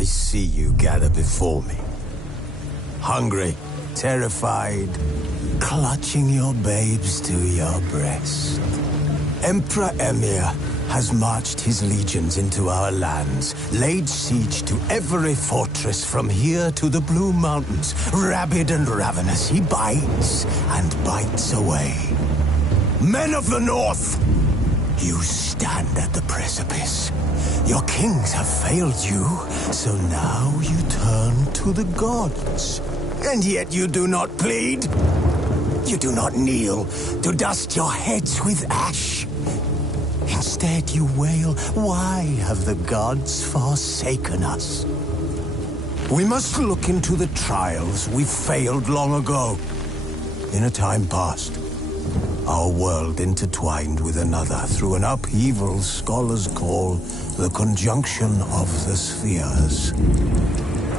I see you gather before me. Hungry, terrified, clutching your babes to your breast. Emperor Emir has marched his legions into our lands, laid siege to every fortress from here to the Blue Mountains. Rabid and ravenous, he bites and bites away. Men of the North, you stand at the precipice. Your kings have failed you, so now you turn to the gods. And yet you do not plead. You do not kneel to dust your heads with ash. Instead you wail, why have the gods forsaken us? We must look into the trials we failed long ago. In a time past, our world intertwined with another through an upheaval scholars call the conjunction of the spheres.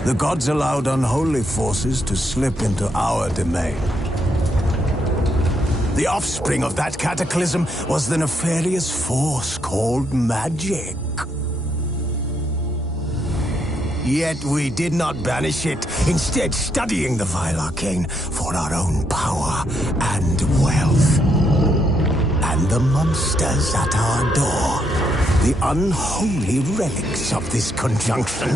The gods allowed unholy forces to slip into our domain. The offspring of that cataclysm was the nefarious force called magic. Yet we did not banish it, instead studying the vile arcane for our own power and wealth. And the monsters at our door, the unholy relics of this conjunction,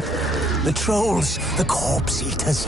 the trolls, the corpse eaters.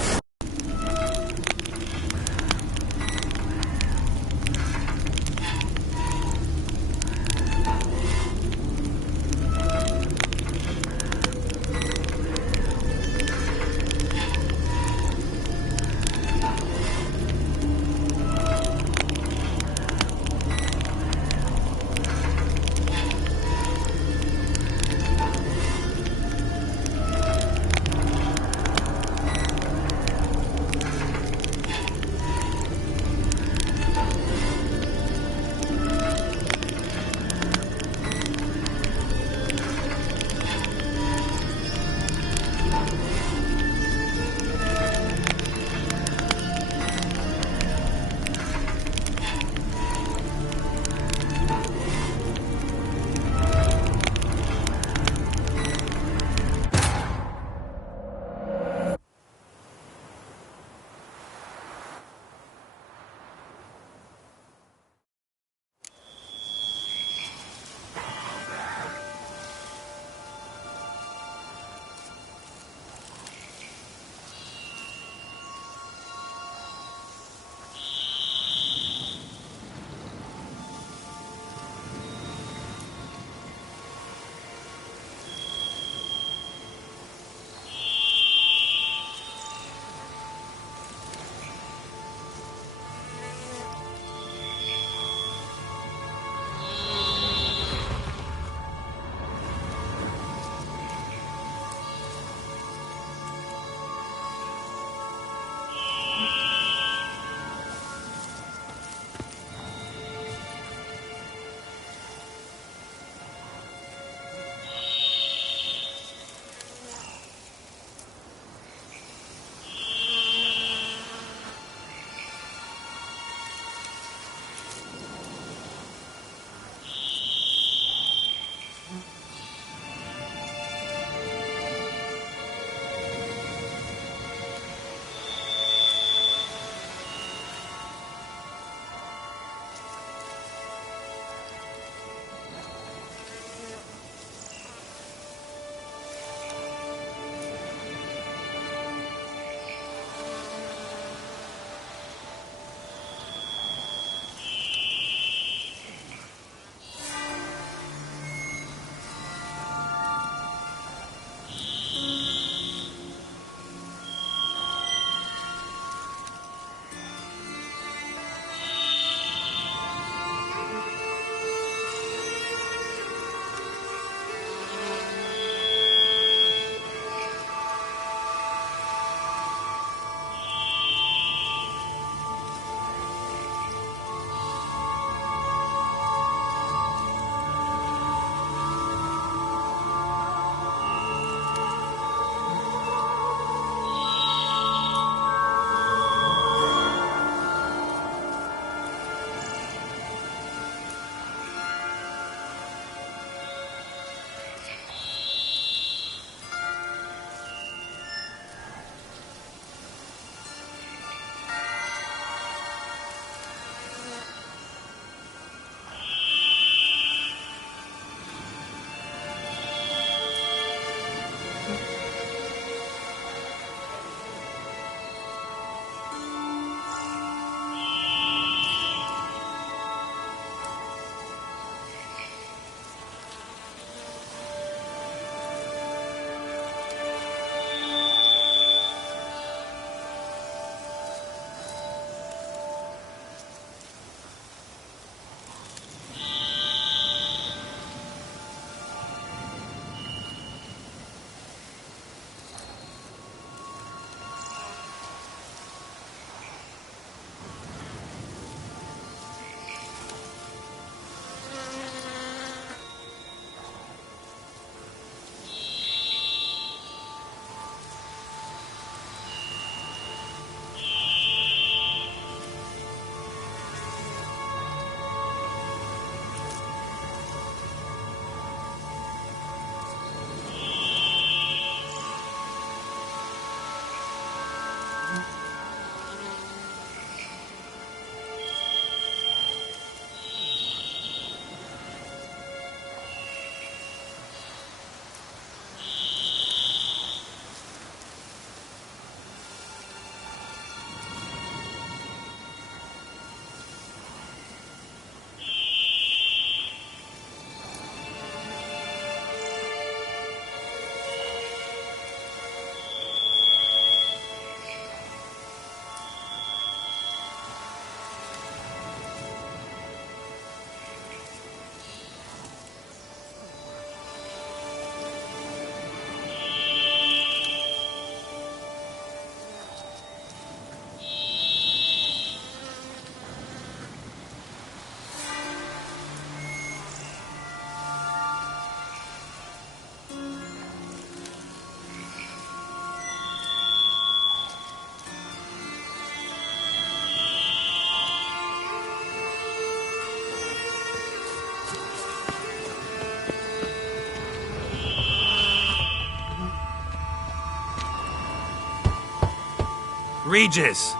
Regis!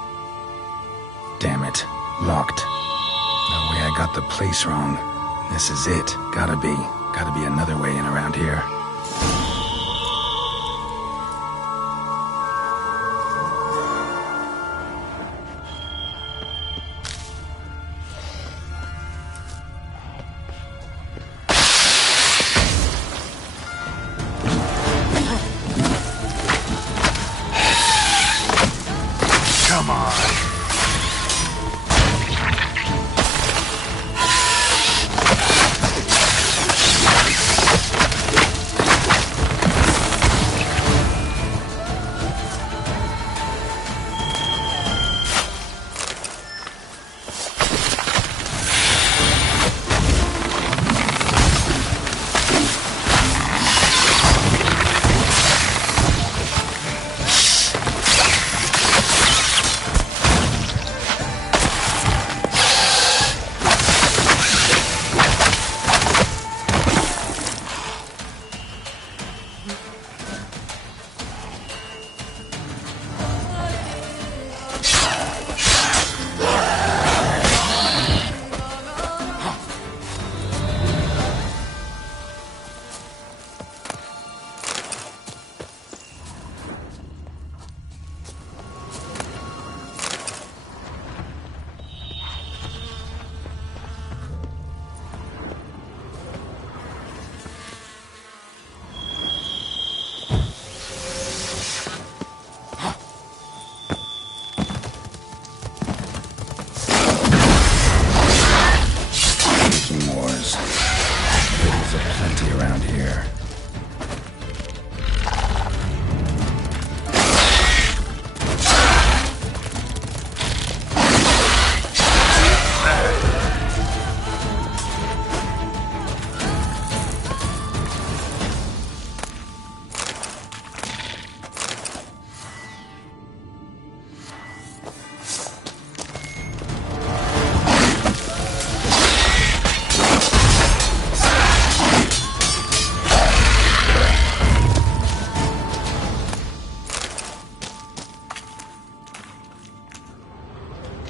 Damn it. Locked. No way I got the place wrong. This is it. Gotta be. Gotta be another way in around here. Come on. Plenty around here.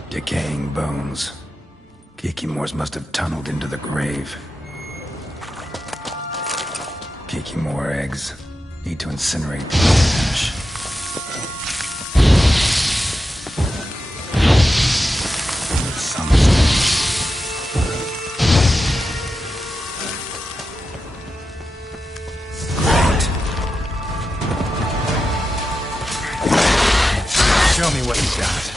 Decaying bones. Kikimores must have tunneled into the grave. Kikimore eggs. Need to incinerate the ash. Some Great. Show me what you got.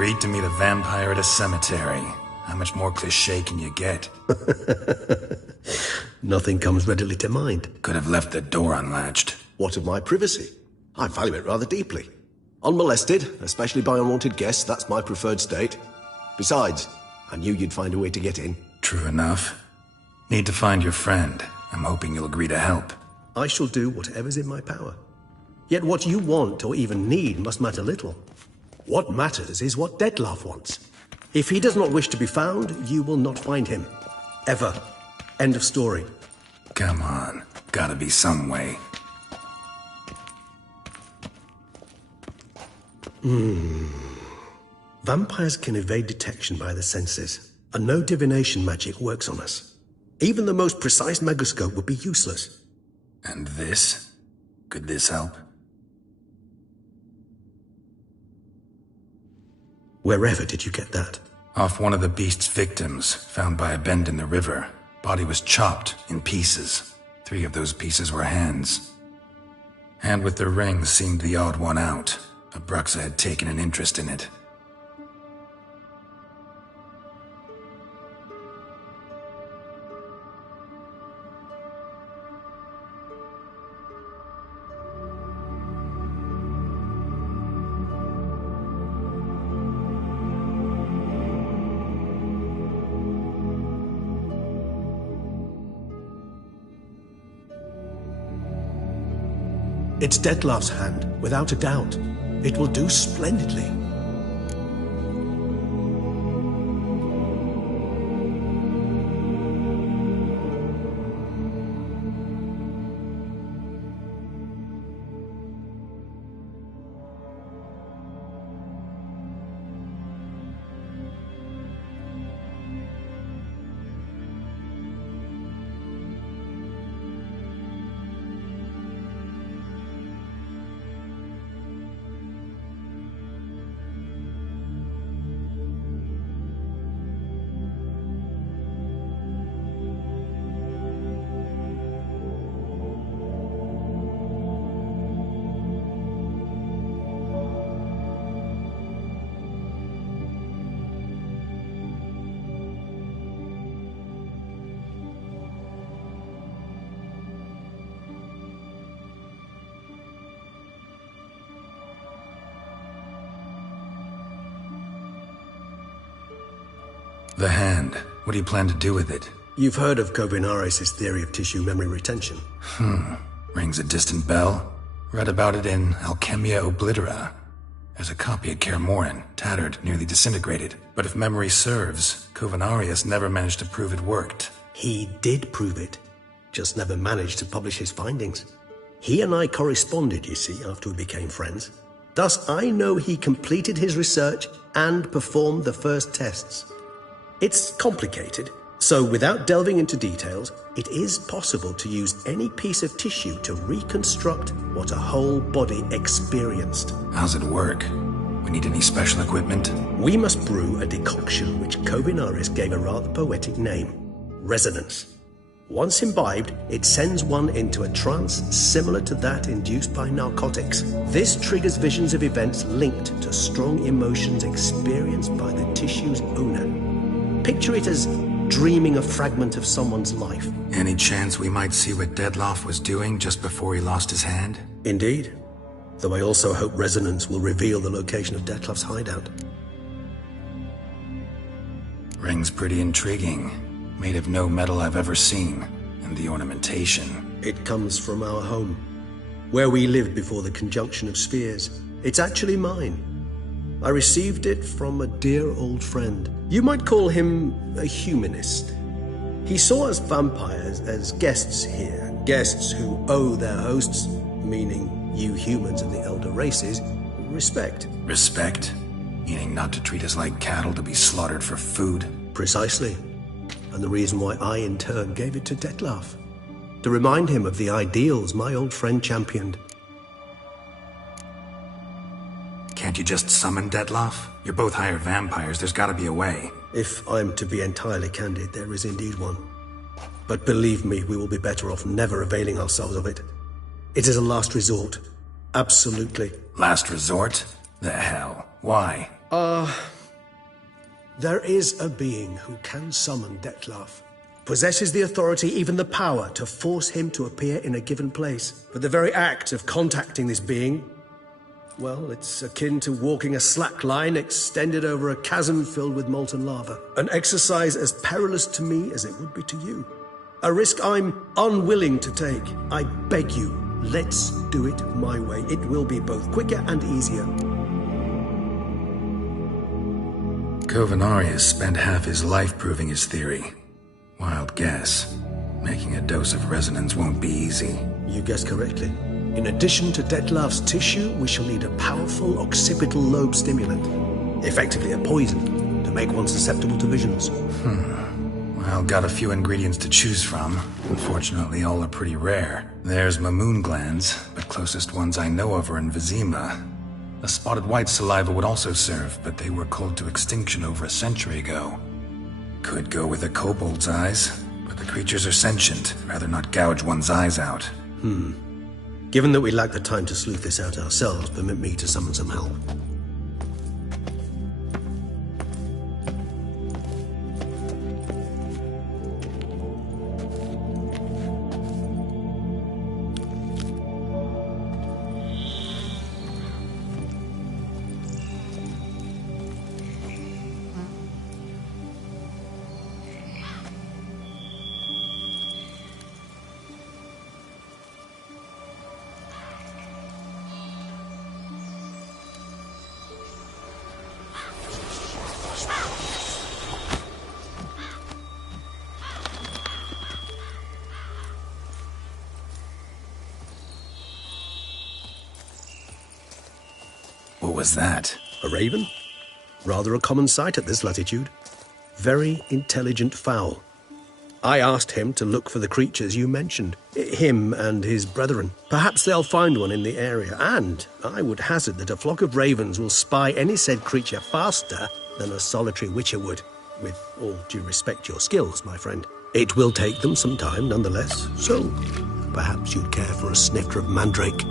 agreed to meet a vampire at a cemetery. How much more cliché can you get? Nothing comes readily to mind. Could have left the door unlatched. What of my privacy? I value it rather deeply. Unmolested, especially by unwanted guests, that's my preferred state. Besides, I knew you'd find a way to get in. True enough. Need to find your friend. I'm hoping you'll agree to help. I shall do whatever's in my power. Yet what you want or even need must matter little. What matters is what Dettlaff wants. If he does not wish to be found, you will not find him. Ever. End of story. Come on. Gotta be some way. Vampires can evade detection by the senses, and no divination magic works on us. Even the most precise megascope would be useless. And this? Could this help? Wherever did you get that? Off one of the beast's victims, found by a bend in the river. Body was chopped in pieces. 3 of those pieces were hands. Hand with the ring seemed the odd one out. Abruxa had taken an interest in it. It's Dettlaff's hand, without a doubt. It will do splendidly. The hand. What do you plan to do with it? You've heard of Kovinaris' theory of tissue memory retention. Rings a distant bell. Read about it in Alchemia Oblitera. There's a copy at Kaer Morhen, tattered, nearly disintegrated. But if memory serves, Kovinaris never managed to prove it worked. He did prove it, just never managed to publish his findings. He and I corresponded, you see, after we became friends. Thus, I know he completed his research and performed the first tests. It's complicated, so without delving into details, it is possible to use any piece of tissue to reconstruct what a whole body experienced. How's it work? We need any special equipment? We must brew a decoction which Kovinaris gave a rather poetic name: resonance. Once imbibed, it sends one into a trance similar to that induced by narcotics. This triggers visions of events linked to strong emotions experienced by the tissue's owner. Picture it as dreaming a fragment of someone's life. Any chance we might see what Dettlaff was doing just before he lost his hand? Indeed. Though I also hope resonance will reveal the location of Dettlaff's hideout. Ring's pretty intriguing. Made of no metal I've ever seen. And the ornamentation. It comes from our home, where we lived before the conjunction of spheres. It's actually mine. I received it from a dear old friend. You might call him a humanist. He saw us vampires as guests here, guests who owe their hosts, meaning you humans and the elder races, respect. Respect? Meaning not to treat us like cattle to be slaughtered for food? Precisely. And the reason why I, in turn, gave it to Dettlaff. To remind him of the ideals my old friend championed. Can't you just summon Dettlaff? You're both hired vampires, there's gotta be a way. If I'm to be entirely candid, there is indeed one. But believe me, we will be better off never availing ourselves of it. It is a last resort. Absolutely. Last resort? The hell? Why? There is a being who can summon Dettlaff. Possesses the authority, even the power, to force him to appear in a given place. But the very act of contacting this being, well, it's akin to walking a slack line extended over a chasm filled with molten lava. An exercise as perilous to me as it would be to you. A risk I'm unwilling to take. I beg you, let's do it my way. It will be both quicker and easier. Covenarius spent half his life proving his theory. Wild guess. Making a dose of resonance won't be easy. You guessed correctly. In addition to Dettlaff's tissue, we shall need a powerful occipital lobe stimulant. Effectively a poison, to make one susceptible to visions. Well, got a few ingredients to choose from. Unfortunately, all are pretty rare. There's Mamoon glands, but closest ones I know of are in Vizima. A spotted white saliva would also serve, but they were culled to extinction over a century ago. Could go with a kobold's eyes, but the creatures are sentient. Rather not gouge one's eyes out. Given that we lack the time to sleuth this out ourselves, permit me to summon some help. What was that? A raven? Rather a common sight at this latitude. Very intelligent fowl. I asked him to look for the creatures you mentioned. Him and his brethren. Perhaps they'll find one in the area, and I would hazard that a flock of ravens will spy any said creature faster than a solitary witcher would. With all due respect to your skills, my friend. It will take them some time, nonetheless, so perhaps you'd care for a snifter of mandrake.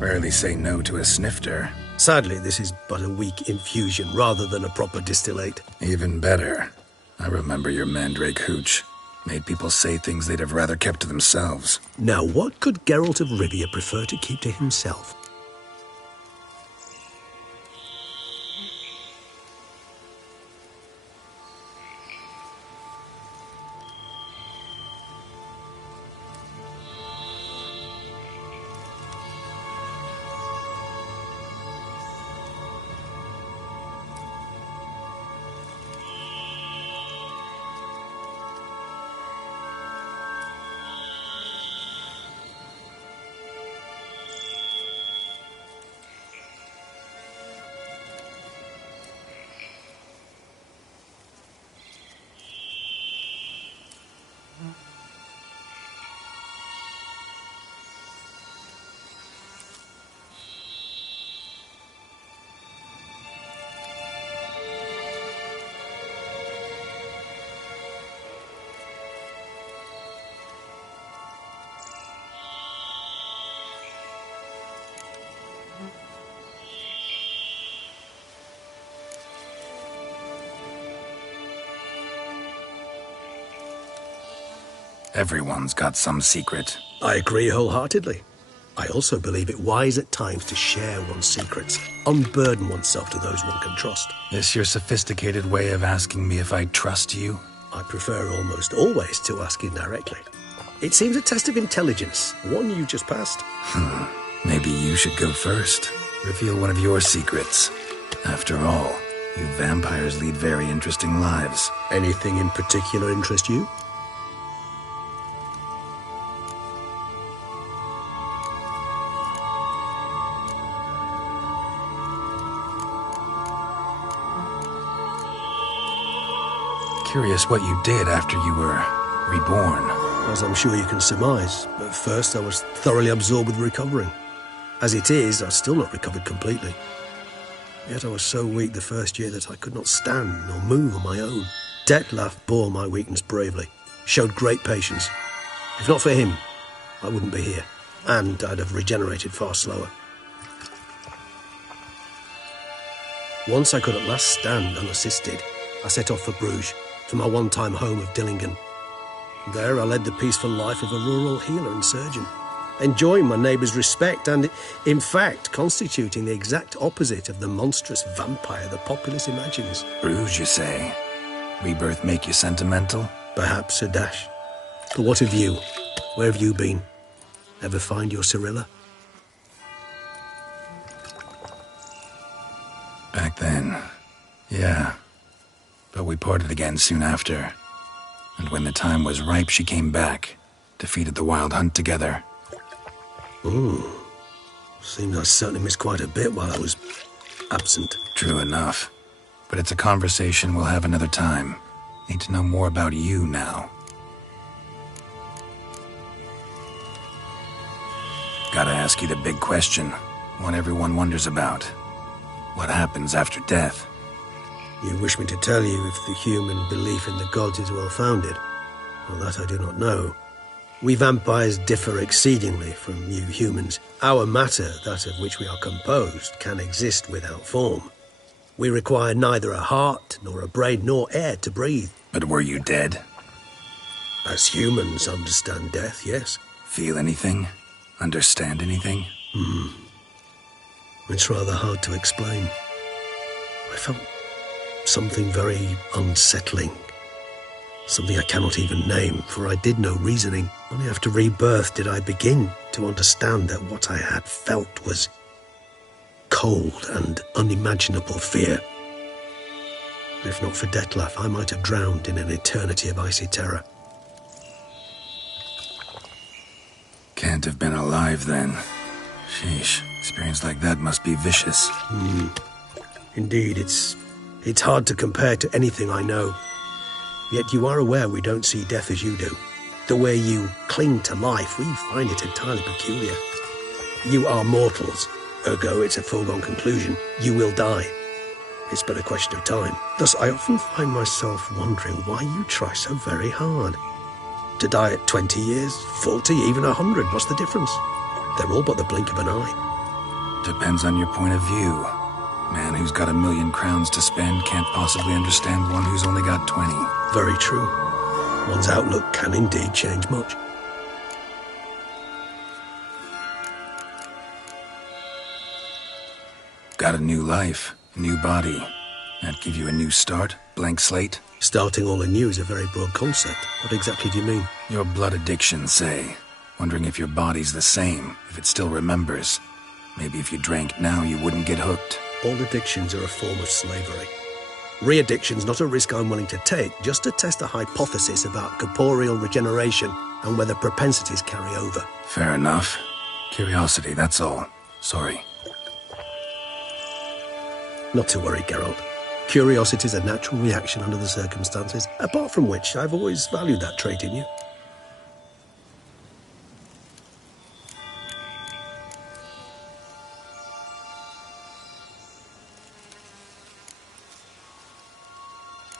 Rarely say no to a snifter. Sadly, this is but a weak infusion rather than a proper distillate. Even better. I remember your mandrake hooch. Made people say things they'd have rather kept to themselves. Now, what could Geralt of Rivia prefer to keep to himself? Everyone's got some secret. I agree wholeheartedly. I also believe it wise at times to share one's secrets, unburden oneself to those one can trust. This your sophisticated way of asking me if I trust you? I prefer almost always to ask indirectly. It seems a test of intelligence, one you just passed. Maybe you should go first. Reveal one of your secrets. After all, you vampires lead very interesting lives. Anything in particular interest you? Curious what you did after you were reborn. As I'm sure you can surmise, at first I was thoroughly absorbed with recovering. As it is, I've still not recovered completely. Yet I was so weak the first year that I could not stand or move on my own. Dettlaff bore my weakness bravely, showed great patience, If not for him, I wouldn't be here. And I'd have regenerated far slower. Once I could at last stand unassisted, I set off for Bruges, for my one-time home of Dillingen. There I led the peaceful life of a rural healer and surgeon, enjoying my neighbours' respect and, in fact, constituting the exact opposite of the monstrous vampire the populace imagines. Bruges, you say? Rebirth make you sentimental? Perhaps a dash. But what of you? Where have you been? Ever find your Cirilla? Back then, yeah. But we parted again soon after. And when the time was ripe, she came back, defeated the Wild Hunt together. Ooh. Seems I certainly missed quite a bit while I was absent. True enough. But it's a conversation we'll have another time. Need to know more about you now. Gotta ask you the big question, one everyone wonders about. What happens after death? You wish me to tell you if the human belief in the gods is well-founded? Well, that I do not know. We vampires differ exceedingly from you humans. Our matter, that of which we are composed, can exist without form. We require neither a heart, nor a brain, nor air to breathe. But were you dead? As humans understand death, yes. Feel anything? Understand anything? It's rather hard to explain. I felt something very unsettling. Something I cannot even name, for I did no reasoning. Only after rebirth did I begin to understand that what I had felt was cold and unimaginable fear. If not for Dettlaff, I might have drowned in an eternity of icy terror. Can't have been alive then. Sheesh, experience like that must be vicious. Indeed, it's hard to compare to anything I know. Yet you are aware we don't see death as you do. The way you cling to life, we find it entirely peculiar. You are mortals, ergo it's a foregone conclusion. You will die. It's but a question of time. Thus, I often find myself wondering why you try so very hard. To die at 20 years, 40, even 100, what's the difference? They're all but the blink of an eye. Depends on your point of view. Man who's got 1,000,000 crowns to spend can't possibly understand one who's only got 20. Very true. One's outlook can indeed change much. Got a new life, a new body. That give you a new start? Blank slate? Starting all anew is a very broad concept. What exactly do you mean? Your blood addiction, say. Wondering if your body's the same, if it still remembers. Maybe if you drank now, you wouldn't get hooked. All addictions are a form of slavery. Re-addiction's not a risk I'm willing to take, just to test a hypothesis about corporeal regeneration and whether propensities carry over. Fair enough. Curiosity, that's all. Sorry. Not to worry, Geralt. Curiosity is a natural reaction under the circumstances, apart from which I've always valued that trait in you.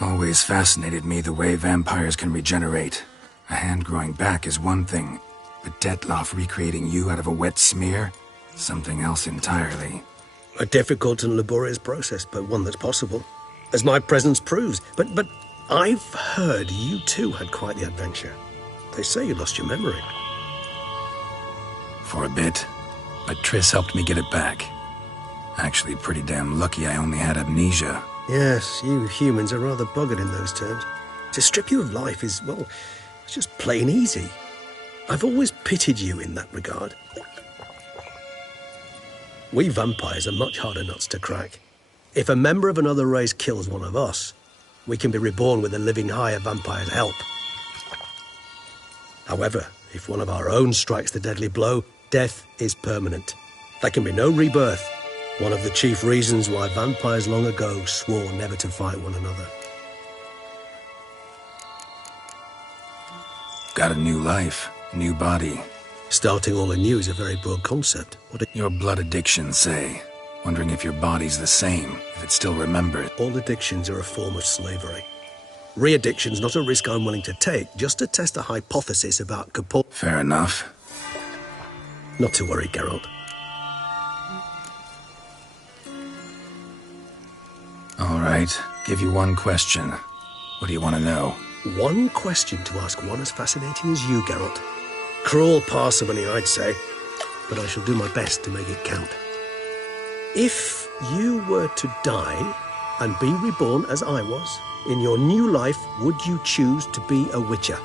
Always fascinated me the way vampires can regenerate. A hand growing back is one thing, but Dettlaff recreating you out of a wet smear? Something else entirely. A difficult and laborious process, but one that's possible, as my presence proves. But I've heard you too had quite the adventure. They say you lost your memory. For a bit, but Triss helped me get it back. Actually, pretty damn lucky I only had amnesia. Yes, you humans are rather buggered in those terms. To strip you of life is, well, it's just plain easy. I've always pitied you in that regard. We vampires are much harder nuts to crack. If a member of another race kills one of us, we can be reborn with a living higher vampire's help. However, if one of our own strikes the deadly blow, death is permanent. There can be no rebirth. One of the chief reasons why vampires long ago swore never to fight one another. Got a new life, a new body. Starting all anew is a very broad concept. Your blood addiction, say. Wondering if your body's the same, if it still remembers. All addictions are a form of slavery. Re-addiction's not a risk I'm willing to take, just to test a hypothesis about Capor... Fair enough. Not to worry, Geralt. All right, give you one question. What do you want to know? One question to ask one as fascinating as you, Geralt. Cruel parsimony, I'd say, but I shall do my best to make it count. If you were to die and be reborn as I was, in your new life, would you choose to be a Witcher?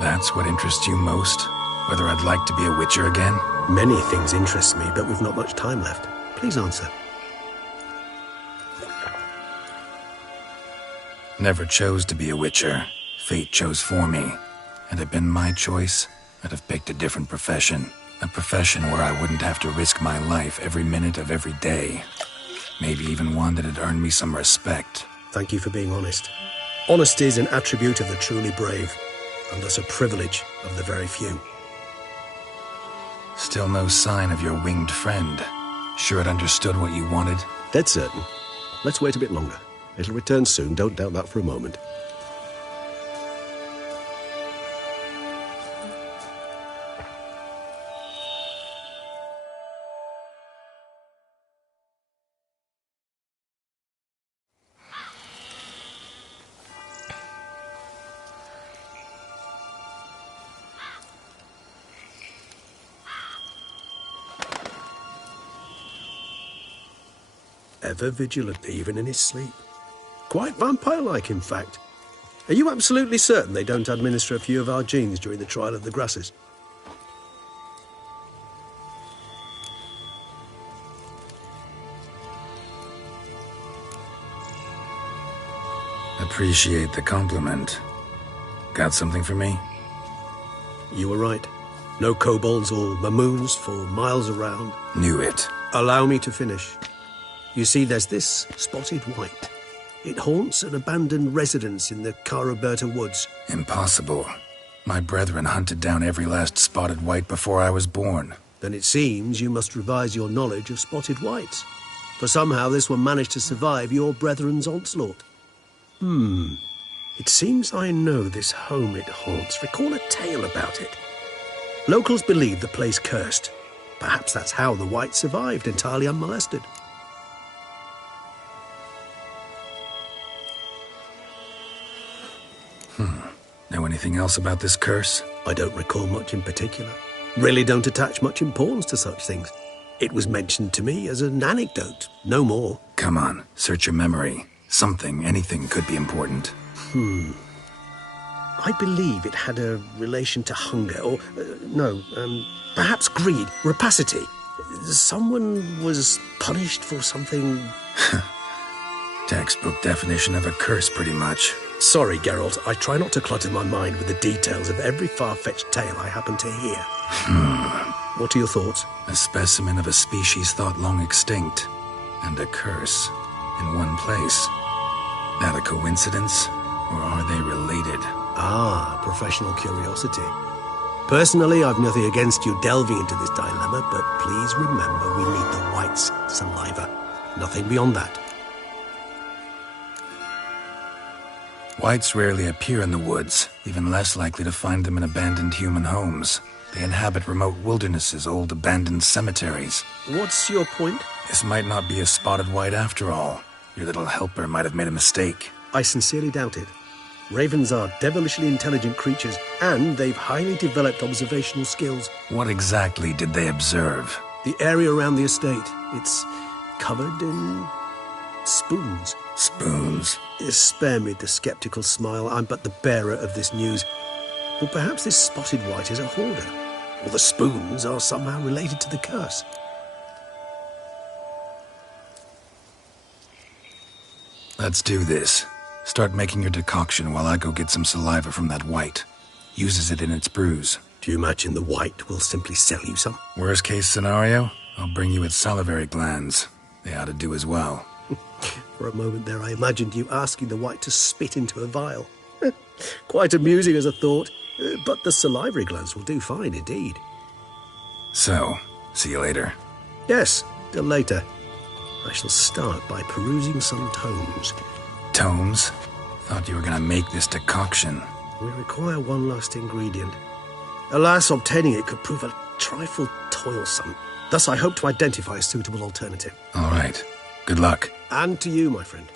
That's what interests you most? Whether I'd like to be a Witcher again? Many things interest me, but we've not much time left. Please answer. Never chose to be a Witcher. Fate chose for me. Had it been my choice, I'd have picked a different profession. A profession where I wouldn't have to risk my life every minute of every day. Maybe even one that had earned me some respect. Thank you for being honest. Honesty is an attribute of the truly brave, and thus a privilege of the very few. Still no sign of your winged friend. Sure it understood what you wanted? Dead certain. Let's wait a bit longer. It'll return soon, don't doubt that for a moment. Ever vigilant, even in his sleep. Quite vampire-like, in fact. Are you absolutely certain they don't administer a few of our genes during the trial of the grasses? Appreciate the compliment. Got something for me? You were right. No kobolds or mamoons for miles around. Knew it. Allow me to finish. You see, there's this spotted white. It haunts an abandoned residence in the Caraberta woods. Impossible. My brethren hunted down every last spotted white before I was born. Then it seems you must revise your knowledge of spotted whites. For somehow this one managed to survive your brethren's onslaught. It seems I know this home it haunts. Recall a tale about it. Locals believe the place cursed. Perhaps that's how the white survived entirely unmolested. Know anything else about this curse? I don't recall much in particular. Really don't attach much importance to such things. It was mentioned to me as an anecdote, no more. Come on, search your memory. Something, anything could be important. I believe it had a relation to hunger, or, perhaps greed, rapacity. Someone was punished for something... Textbook definition of a curse, pretty much. Sorry, Geralt, I try not to clutter my mind with the details of every far-fetched tale I happen to hear. What are your thoughts? A specimen of a species thought long extinct, and a curse in one place. That a coincidence, or are they related? Ah, professional curiosity. Personally, I've nothing against you delving into this dilemma, but please remember we need the white's saliva. Nothing beyond that. Whites rarely appear in the woods, even less likely to find them in abandoned human homes. They inhabit remote wildernesses, old abandoned cemeteries. What's your point? This might not be a spotted white after all. Your little helper might have made a mistake. I sincerely doubt it. Ravens are devilishly intelligent creatures, and they've highly developed observational skills. What exactly did they observe? The area around the estate. It's covered in spoons. Spoons? Spare me the skeptical smile. I'm but the bearer of this news. Or perhaps this spotted white is a hoarder. Or the spoons are somehow related to the curse. Let's do this. Start making your decoction while I go get some saliva from that white. Uses it in its brews. Do you imagine the white will simply sell you some? Worst case scenario, I'll bring you its salivary glands. They ought to do as well. For a moment there, I imagined you asking the white to spit into a vial. Quite amusing as a thought, but the salivary glands will do fine indeed. So, See you later. Yes, till later. I shall start by perusing some tomes. Tomes? Thought you were gonna make this decoction. We require one last ingredient. Alas, obtaining it could prove a trifle toilsome. Thus, I hope to identify a suitable alternative. All right. Good luck. And to you, my friend.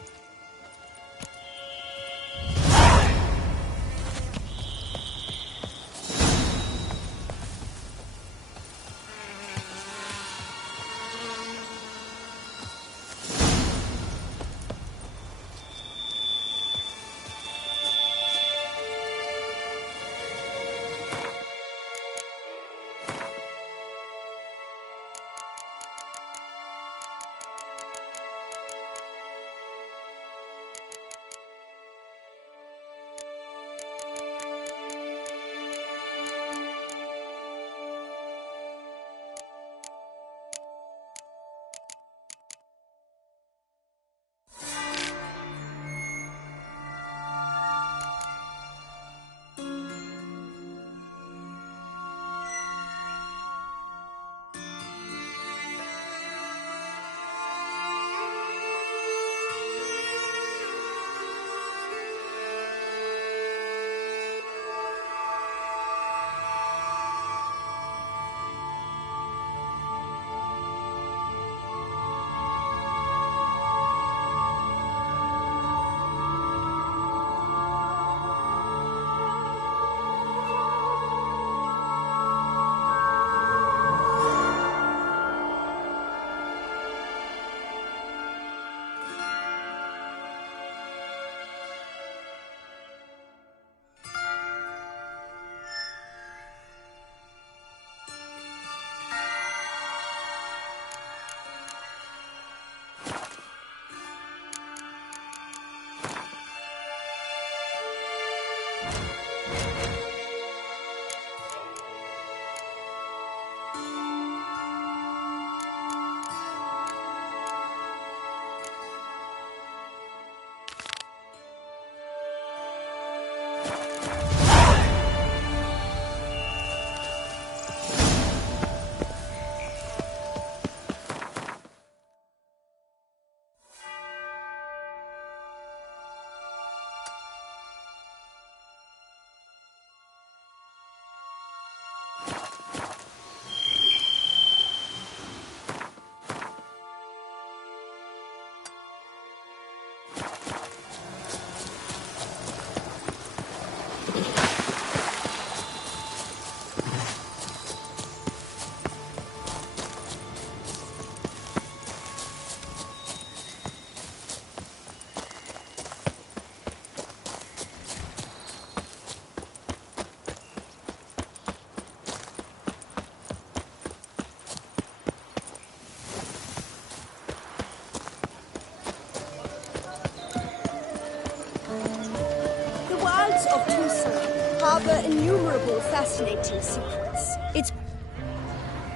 Of Tucson harbor innumerable fascinating secrets.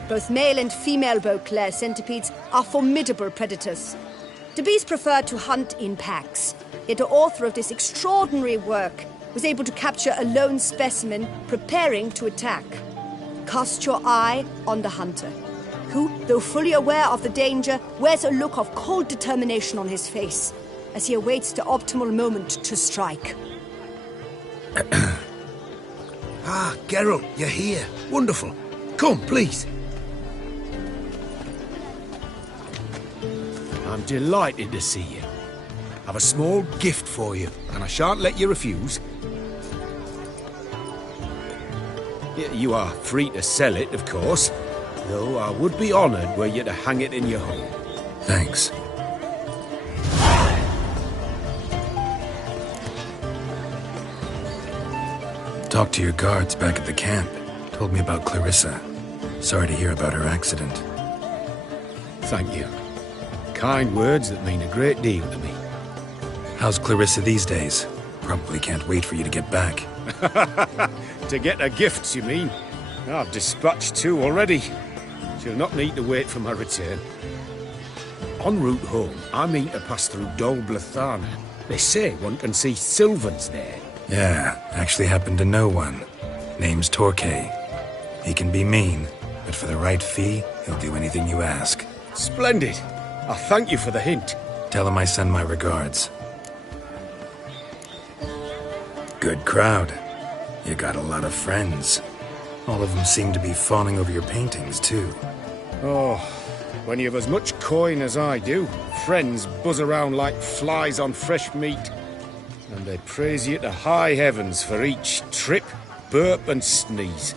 Both male and female Beauclair centipedes are formidable predators. The bees prefer to hunt in packs, yet the author of this extraordinary work was able to capture a lone specimen preparing to attack. Cast your eye on the hunter, who, though fully aware of the danger, wears a look of cold determination on his face as he awaits the optimal moment to strike. Ah, Geralt, you're here. Wonderful. Come, please. I'm delighted to see you. I've a small gift for you, and I shan't let you refuse. You are free to sell it, of course, though I would be honoured were you to hang it in your home. Thanks. Talked to your guards back at the camp. Told me about Clarissa. Sorry to hear about her accident. Thank you. Kind words that mean a great deal to me. How's Clarissa these days? Probably can't wait for you to get back. To get her gifts, you mean? I've dispatched 2 already. She'll not need to wait for my return. En route home, I mean to pass through Dol Blathanna. They say one can see Sylvans there. Yeah, actually happen to know one. Name's Torquay. He can be mean, But for the right fee, he'll do anything you ask. Splendid. I thank you for the hint. Tell him I send my regards. Good crowd. You got a lot of friends. All of them seem to be fawning over your paintings, too. Oh, when you have as much coin as I do, friends buzz around like flies on fresh meat. And they praise you to high heavens for each trip, burp and sneeze.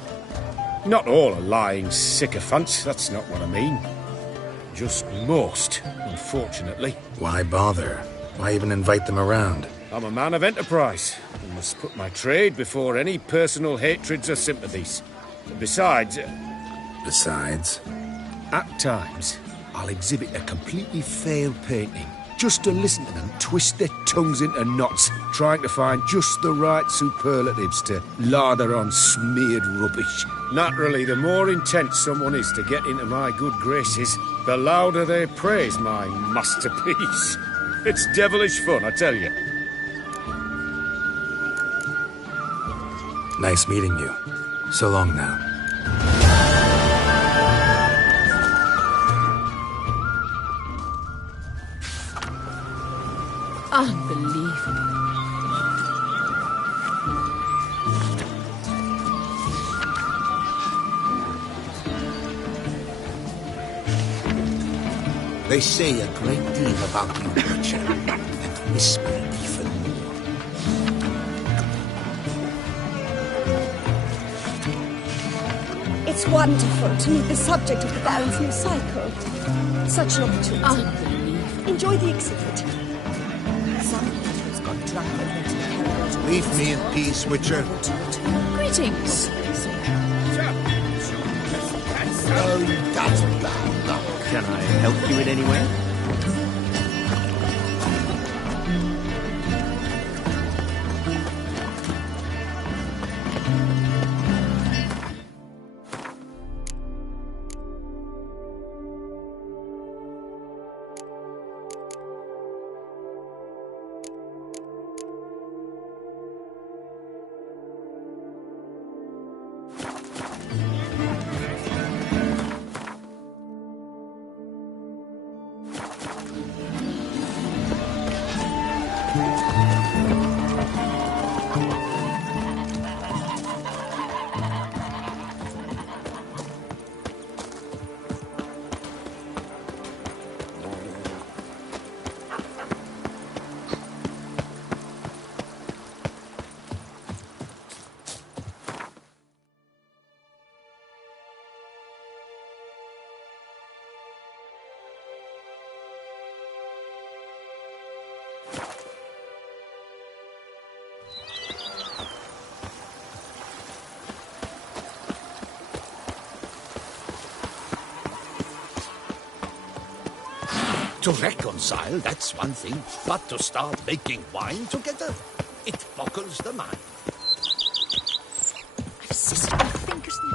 Not all are lying sycophants, that's not what I mean. Just most, unfortunately. Why bother? Why even invite them around? I'm a man of enterprise, and must put my trade before any personal hatreds or sympathies. Besides... Besides? At times, I'll exhibit a completely failed painting, just to listen to them twist their tongues into knots, trying to find just the right superlatives to lather on smeared rubbish. Naturally, the more intent someone is to get into my good graces, the louder they praise my masterpiece. It's devilish fun, I tell you. Nice meeting you. So long now. Unbelievable. They say a great deal about you, Witcher, and whisper even more. It's wonderful to meet the subject of the Baron's new cycle. Such an opportunity. Unbelievable. Enjoy the exhibit. Some heroes got drunk and went to the herald. Leave me in peace, Witcher. Greetings. Oh, that's bad luck. Can I help you in any way? To reconcile, that's one thing, but to start making wine together, it boggles the mind. I've sissed my fingers now.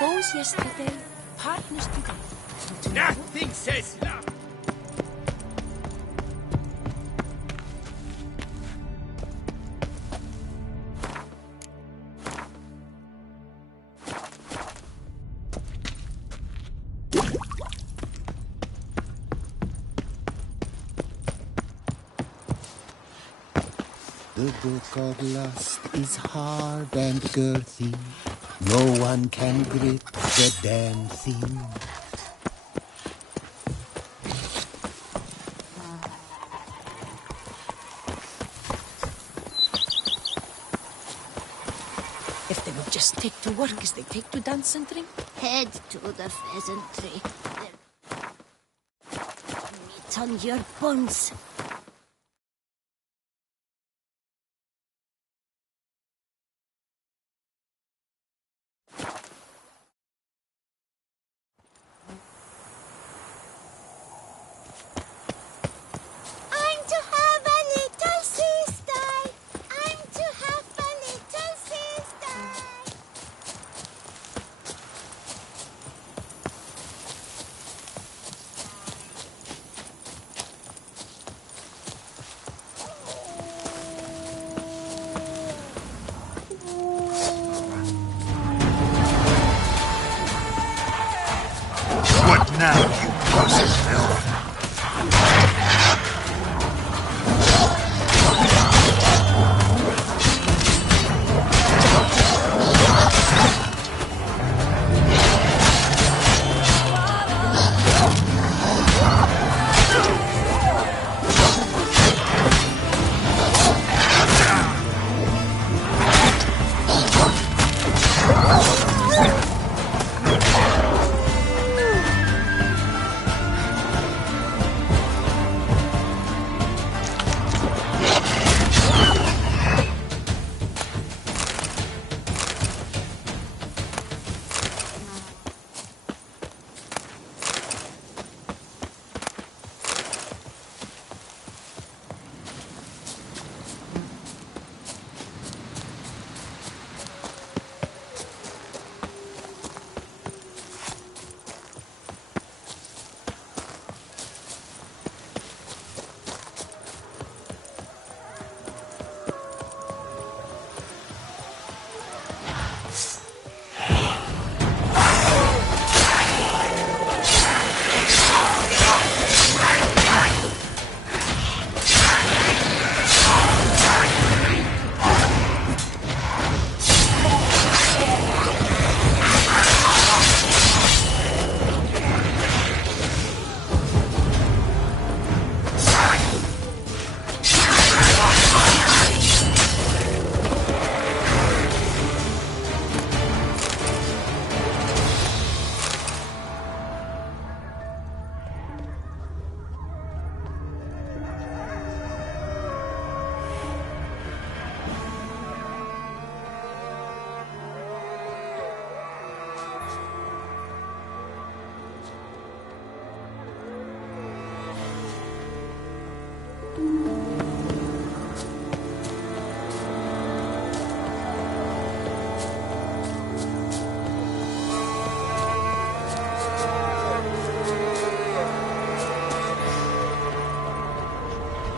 Foes yesterday, partners today. Nothing says love. The book of lust is hard and girthy. No one can grip the damn thing. If they would just take to work as they take to dance and drink. Head to the pheasantry. Meat on your bones. Now, you Buzzsville.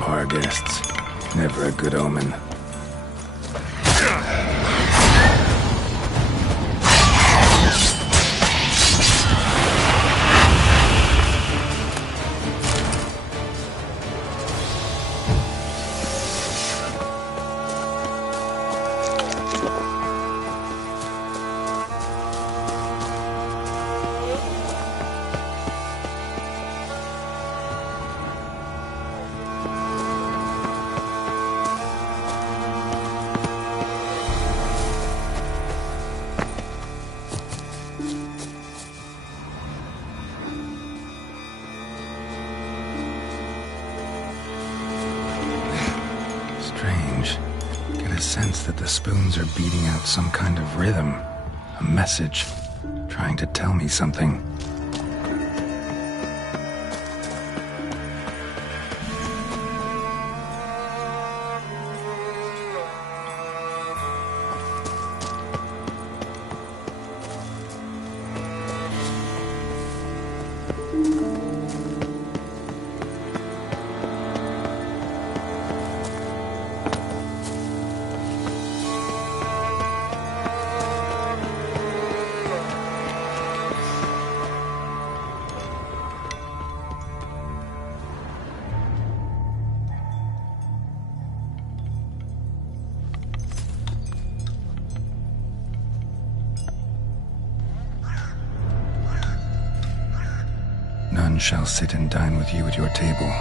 Bar guests. Never a good omen. Sense that the spoons are beating out some kind of rhythm, a message, trying to tell me something. None shall sit and dine with you at your table.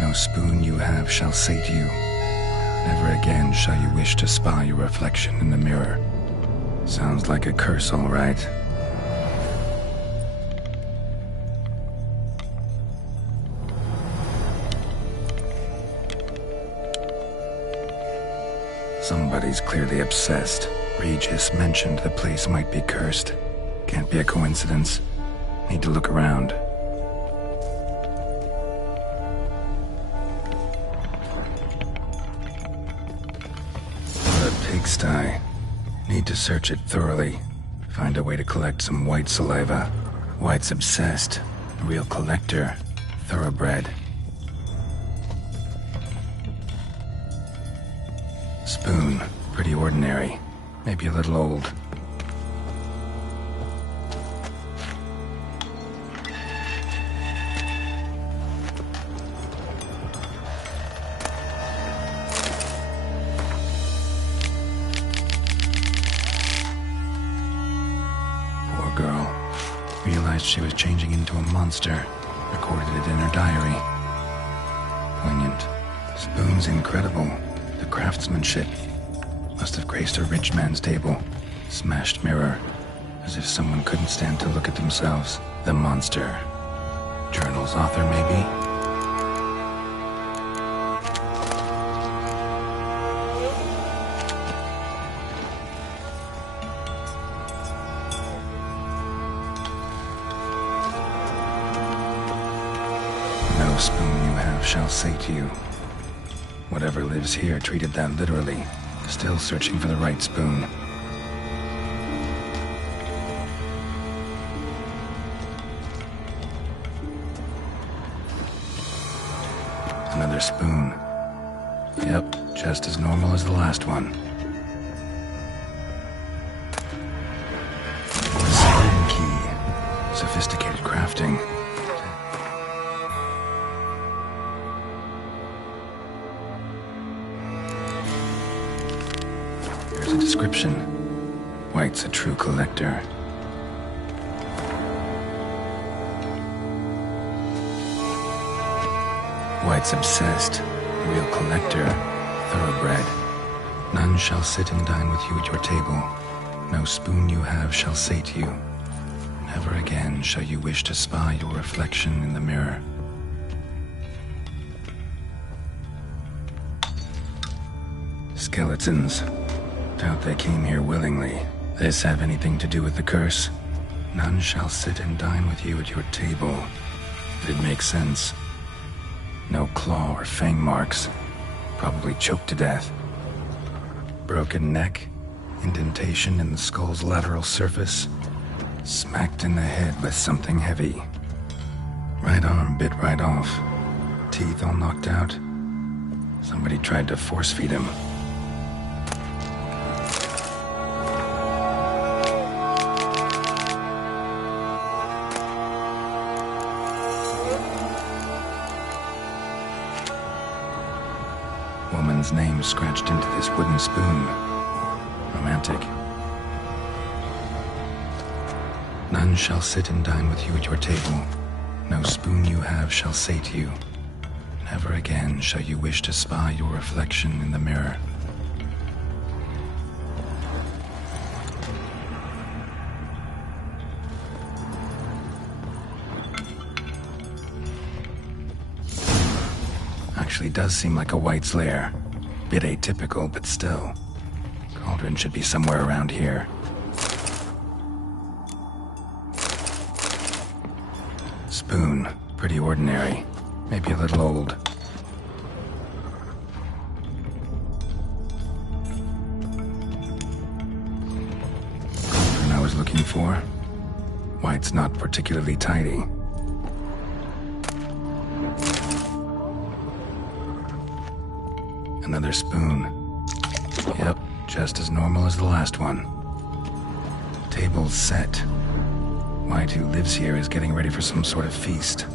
No spoon you have shall sate you. Never again shall you wish to spy your reflection in the mirror. Sounds like a curse, all right. Somebody's clearly obsessed. Regis mentioned the place might be cursed. Can't be a coincidence. Need to look around. What a pigsty. Need to search it thoroughly. Find a way to collect some white saliva. White's obsessed. A real collector. Thoroughbred. Spoon. Pretty ordinary. Maybe a little old. Poor girl. Realized she was changing into a monster. Recorded it in her diary. Poignant. Spoon's incredible. The craftsmanship. Must have graced a rich man's table. Smashed mirror. As if someone couldn't stand to look at themselves. The monster. Journal's author, maybe? No spoon you have shall sate you. Whatever lives here treated that literally. Still searching for the right spoon. Another spoon. Yep, just as normal as the last one. Spoon key. Sophisticated crafting. Here's a description. White's a true collector. White's obsessed. A real collector. Thoroughbred. None shall sit and dine with you at your table. No spoon you have shall sate you. Never again shall you wish to spy your reflection in the mirror. Skeletons. Doubt they came here willingly. This have anything to do with the curse? None shall sit and dine with you at your table. It'd make sense. No claw or fang marks. Probably choked to death. Broken neck. Indentation in the skull's lateral surface. Smacked in the head with something heavy. Right arm bit right off. Teeth all knocked out. Somebody tried to force feed him. Woman's name scratched into this wooden spoon. Romantic. None shall sit and dine with you at your table. No spoon you have shall sate you. Never again shall you wish to spy your reflection in the mirror. Actually does seem like a White's lair. Bit atypical, but still. Cauldron should be somewhere around here. Spoon. Pretty ordinary. Maybe a little old. Cauldron I was looking for. White's not particularly tidy. Another spoon. Yep, just as normal as the last one. Table's set. White who lives here is getting ready for some sort of feast.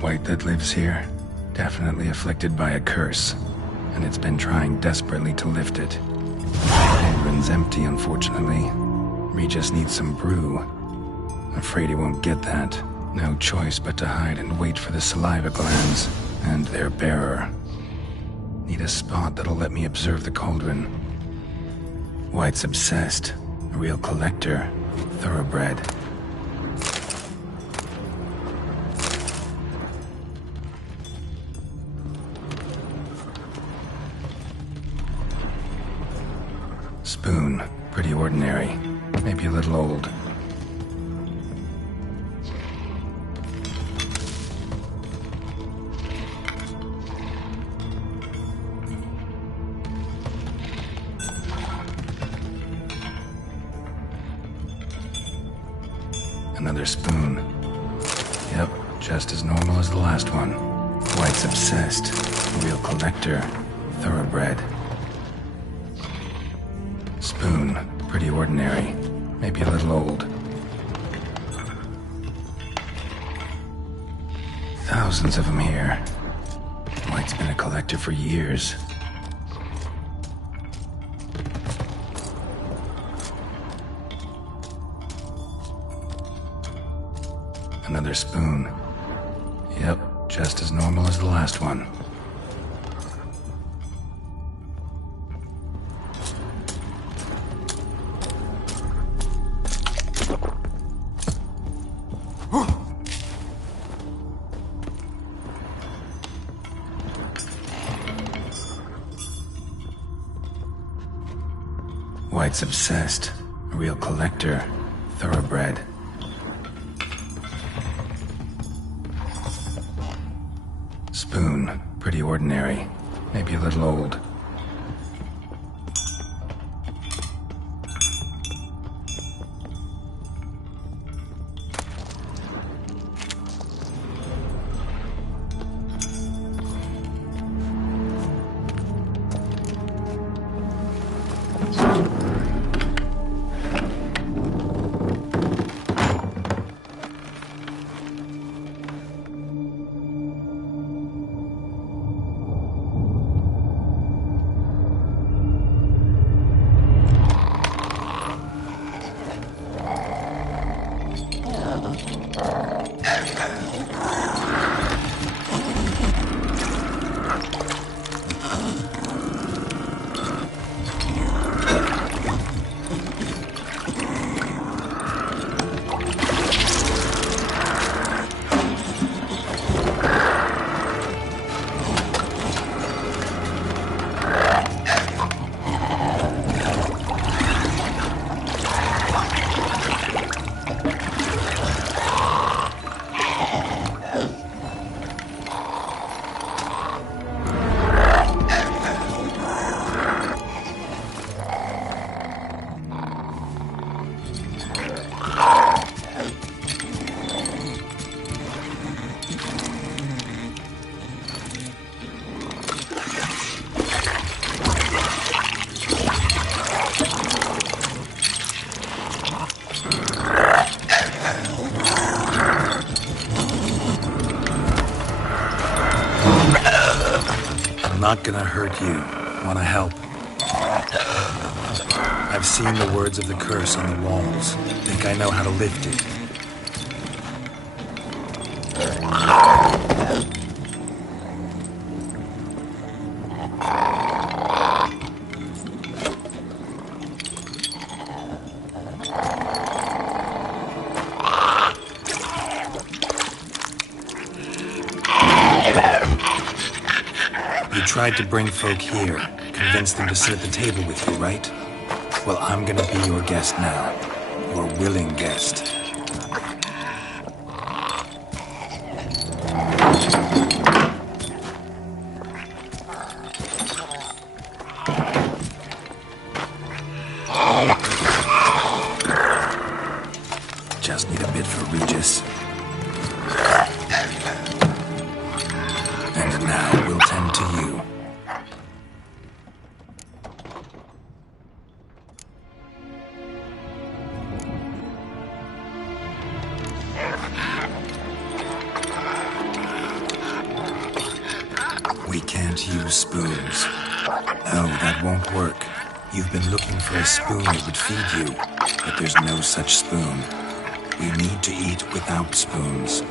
White that lives here, definitely afflicted by a curse, and it's been trying desperately to lift it. Cauldron's empty, unfortunately. Regis needs some brew. Afraid he won't get that. No choice but to hide and wait for the saliva glands and their bearer. Need a spot that'll let me observe the cauldron. White's obsessed. A real collector. Thoroughbred. Spoon. Pretty ordinary. Maybe a little old. Another spoon. Yep, just as normal as the last one. White's obsessed. A real collector. Thoroughbred. Spoon. Pretty ordinary. Maybe a little old. Thousands of them here. White's been a collector for years. Another spoon. Yep, just as normal as the last one. White's obsessed. A real collector. Thoroughbred. Spoon. Pretty ordinary. Maybe a little old. Not gonna hurt you. Wanna help? I've seen the words of the curse on the walls. Think I know how to lift it. Tried to bring folk here, convince them to sit at the table with you, right? Well, I'm gonna be your guest now. Your willing guest. Just need a bit for Regis. And now we'll tend to you. We can't use spoons. No, that won't work. You've been looking for a spoon that would feed you, but there's no such spoon. We need to eat without spoons.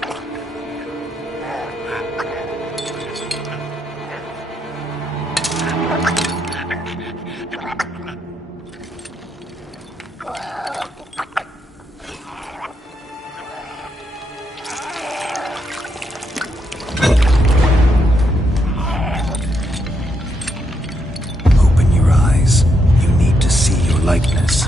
Open your eyes. You need to see your likeness.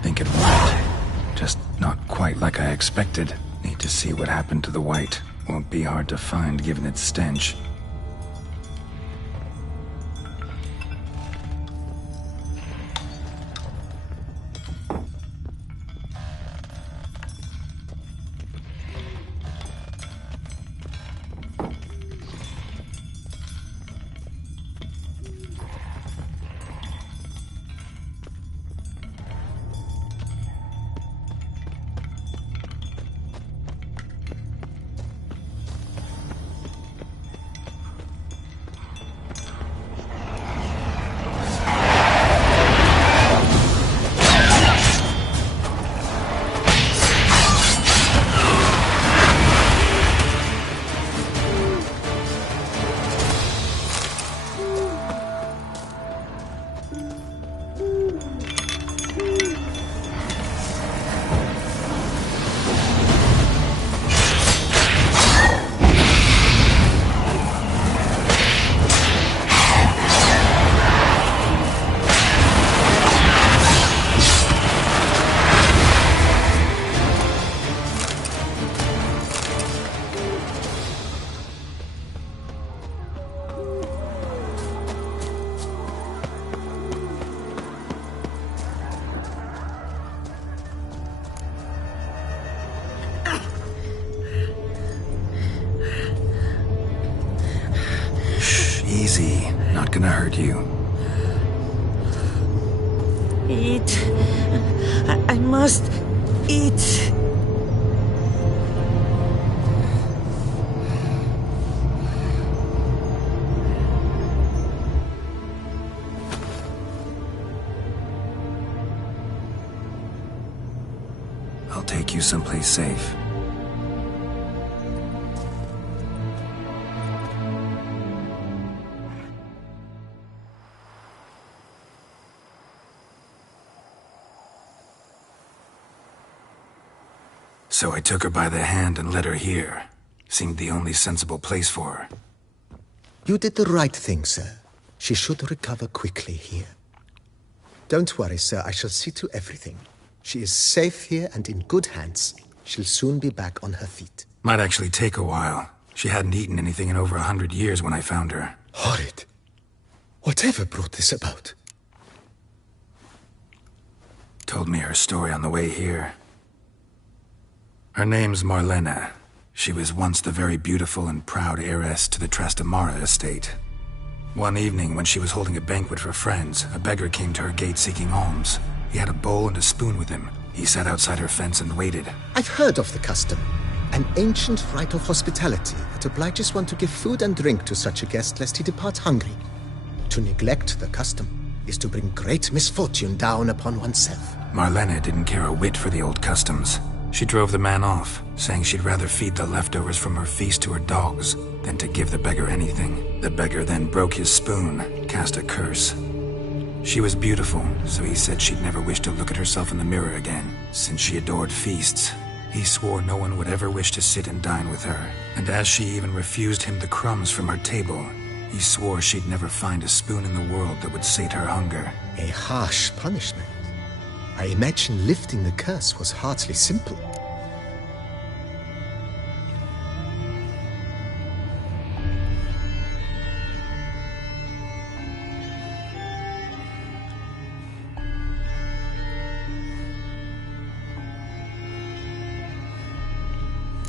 Think it worked. Just not quite like I expected. Need to see what happened to the white. Won't be hard to find given its stench. Easy. Not gonna hurt you. Eat. I must eat. I'll take you someplace safe. So I took her by the hand and led her here. Seemed the only sensible place for her. You did the right thing, sir. She should recover quickly here. Don't worry, sir. I shall see to everything. She is safe here and in good hands. She'll soon be back on her feet. Might actually take a while. She hadn't eaten anything in over 100 years when I found her. Horrid. Whatever brought this about? Told me her story on the way here. Her name's Marlena. She was once the very beautiful and proud heiress to the Trastamara estate. One evening, when she was holding a banquet for friends, a beggar came to her gate seeking alms. He had a bowl and a spoon with him. He sat outside her fence and waited. I've heard of the custom. An ancient rite of hospitality that obliges one to give food and drink to such a guest lest he depart hungry. To neglect the custom is to bring great misfortune down upon oneself. Marlena didn't care a whit for the old customs. She drove the man off, saying she'd rather feed the leftovers from her feast to her dogs than to give the beggar anything. The beggar then broke his spoon, cast a curse. She was beautiful, so he said she'd never wish to look at herself in the mirror again. Since she adored feasts, he swore no one would ever wish to sit and dine with her. And as she even refused him the crumbs from her table, he swore she'd never find a spoon in the world that would sate her hunger. A harsh punishment. I imagine lifting the curse was hardly simple.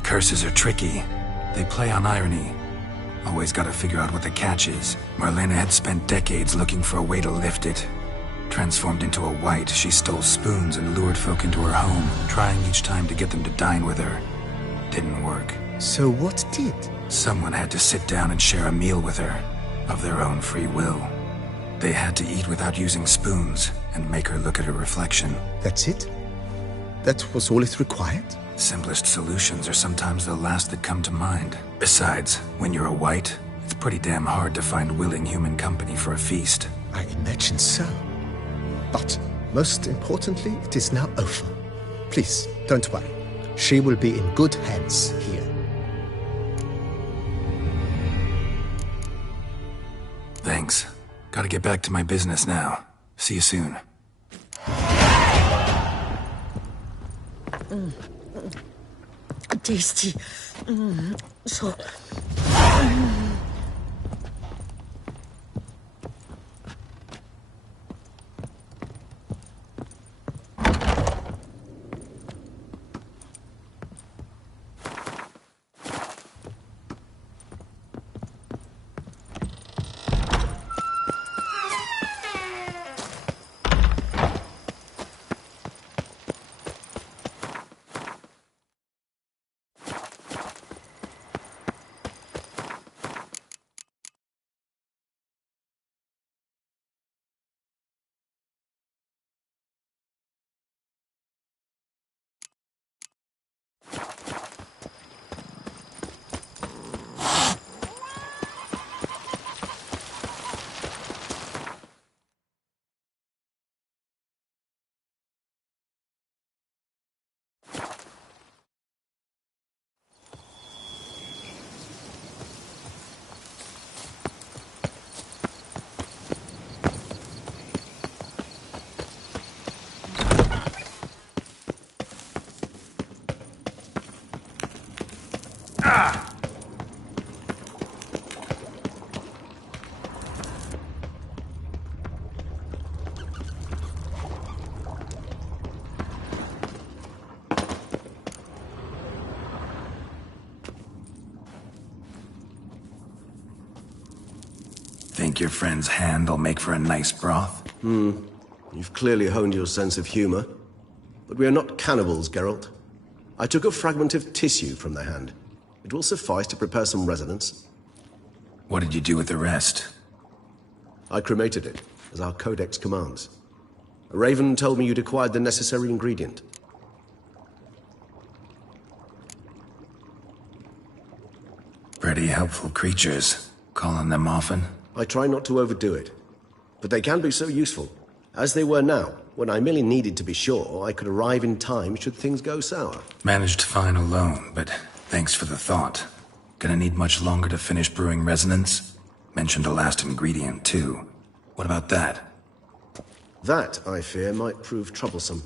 Curses are tricky. They play on irony. Always gotta figure out what the catch is. Marlena had spent decades looking for a way to lift it. Transformed into a wight, she stole spoons and lured folk into her home, trying each time to get them to dine with her. Didn't work. So what did? Someone had to sit down and share a meal with her, of their own free will. They had to eat without using spoons, and make her look at her reflection. That's it? That was all it required? Simplest solutions are sometimes the last that come to mind. Besides, when you're a wight, it's pretty damn hard to find willing human company for a feast. I imagine so. But, most importantly, it is now over. Please, don't worry. She will be in good hands here. Thanks. Gotta get back to my business now. See you soon. Tasty. So... Think your friend's hand will make for a nice broth? You've clearly honed your sense of humor. But we are not cannibals, Geralt. I took a fragment of tissue from the hand. It will suffice to prepare some resonance. What did you do with the rest? I cremated it, as our codex commands. A raven told me you'd acquired the necessary ingredient. Pretty helpful creatures. Calling them often? I try not to overdo it. But they can be so useful. As they were now, when I merely needed to be sure I could arrive in time should things go sour. Managed fine alone, but thanks for the thought. Gonna need much longer to finish brewing resonance? Mentioned a last ingredient, too. What about that? That, I fear, might prove troublesome.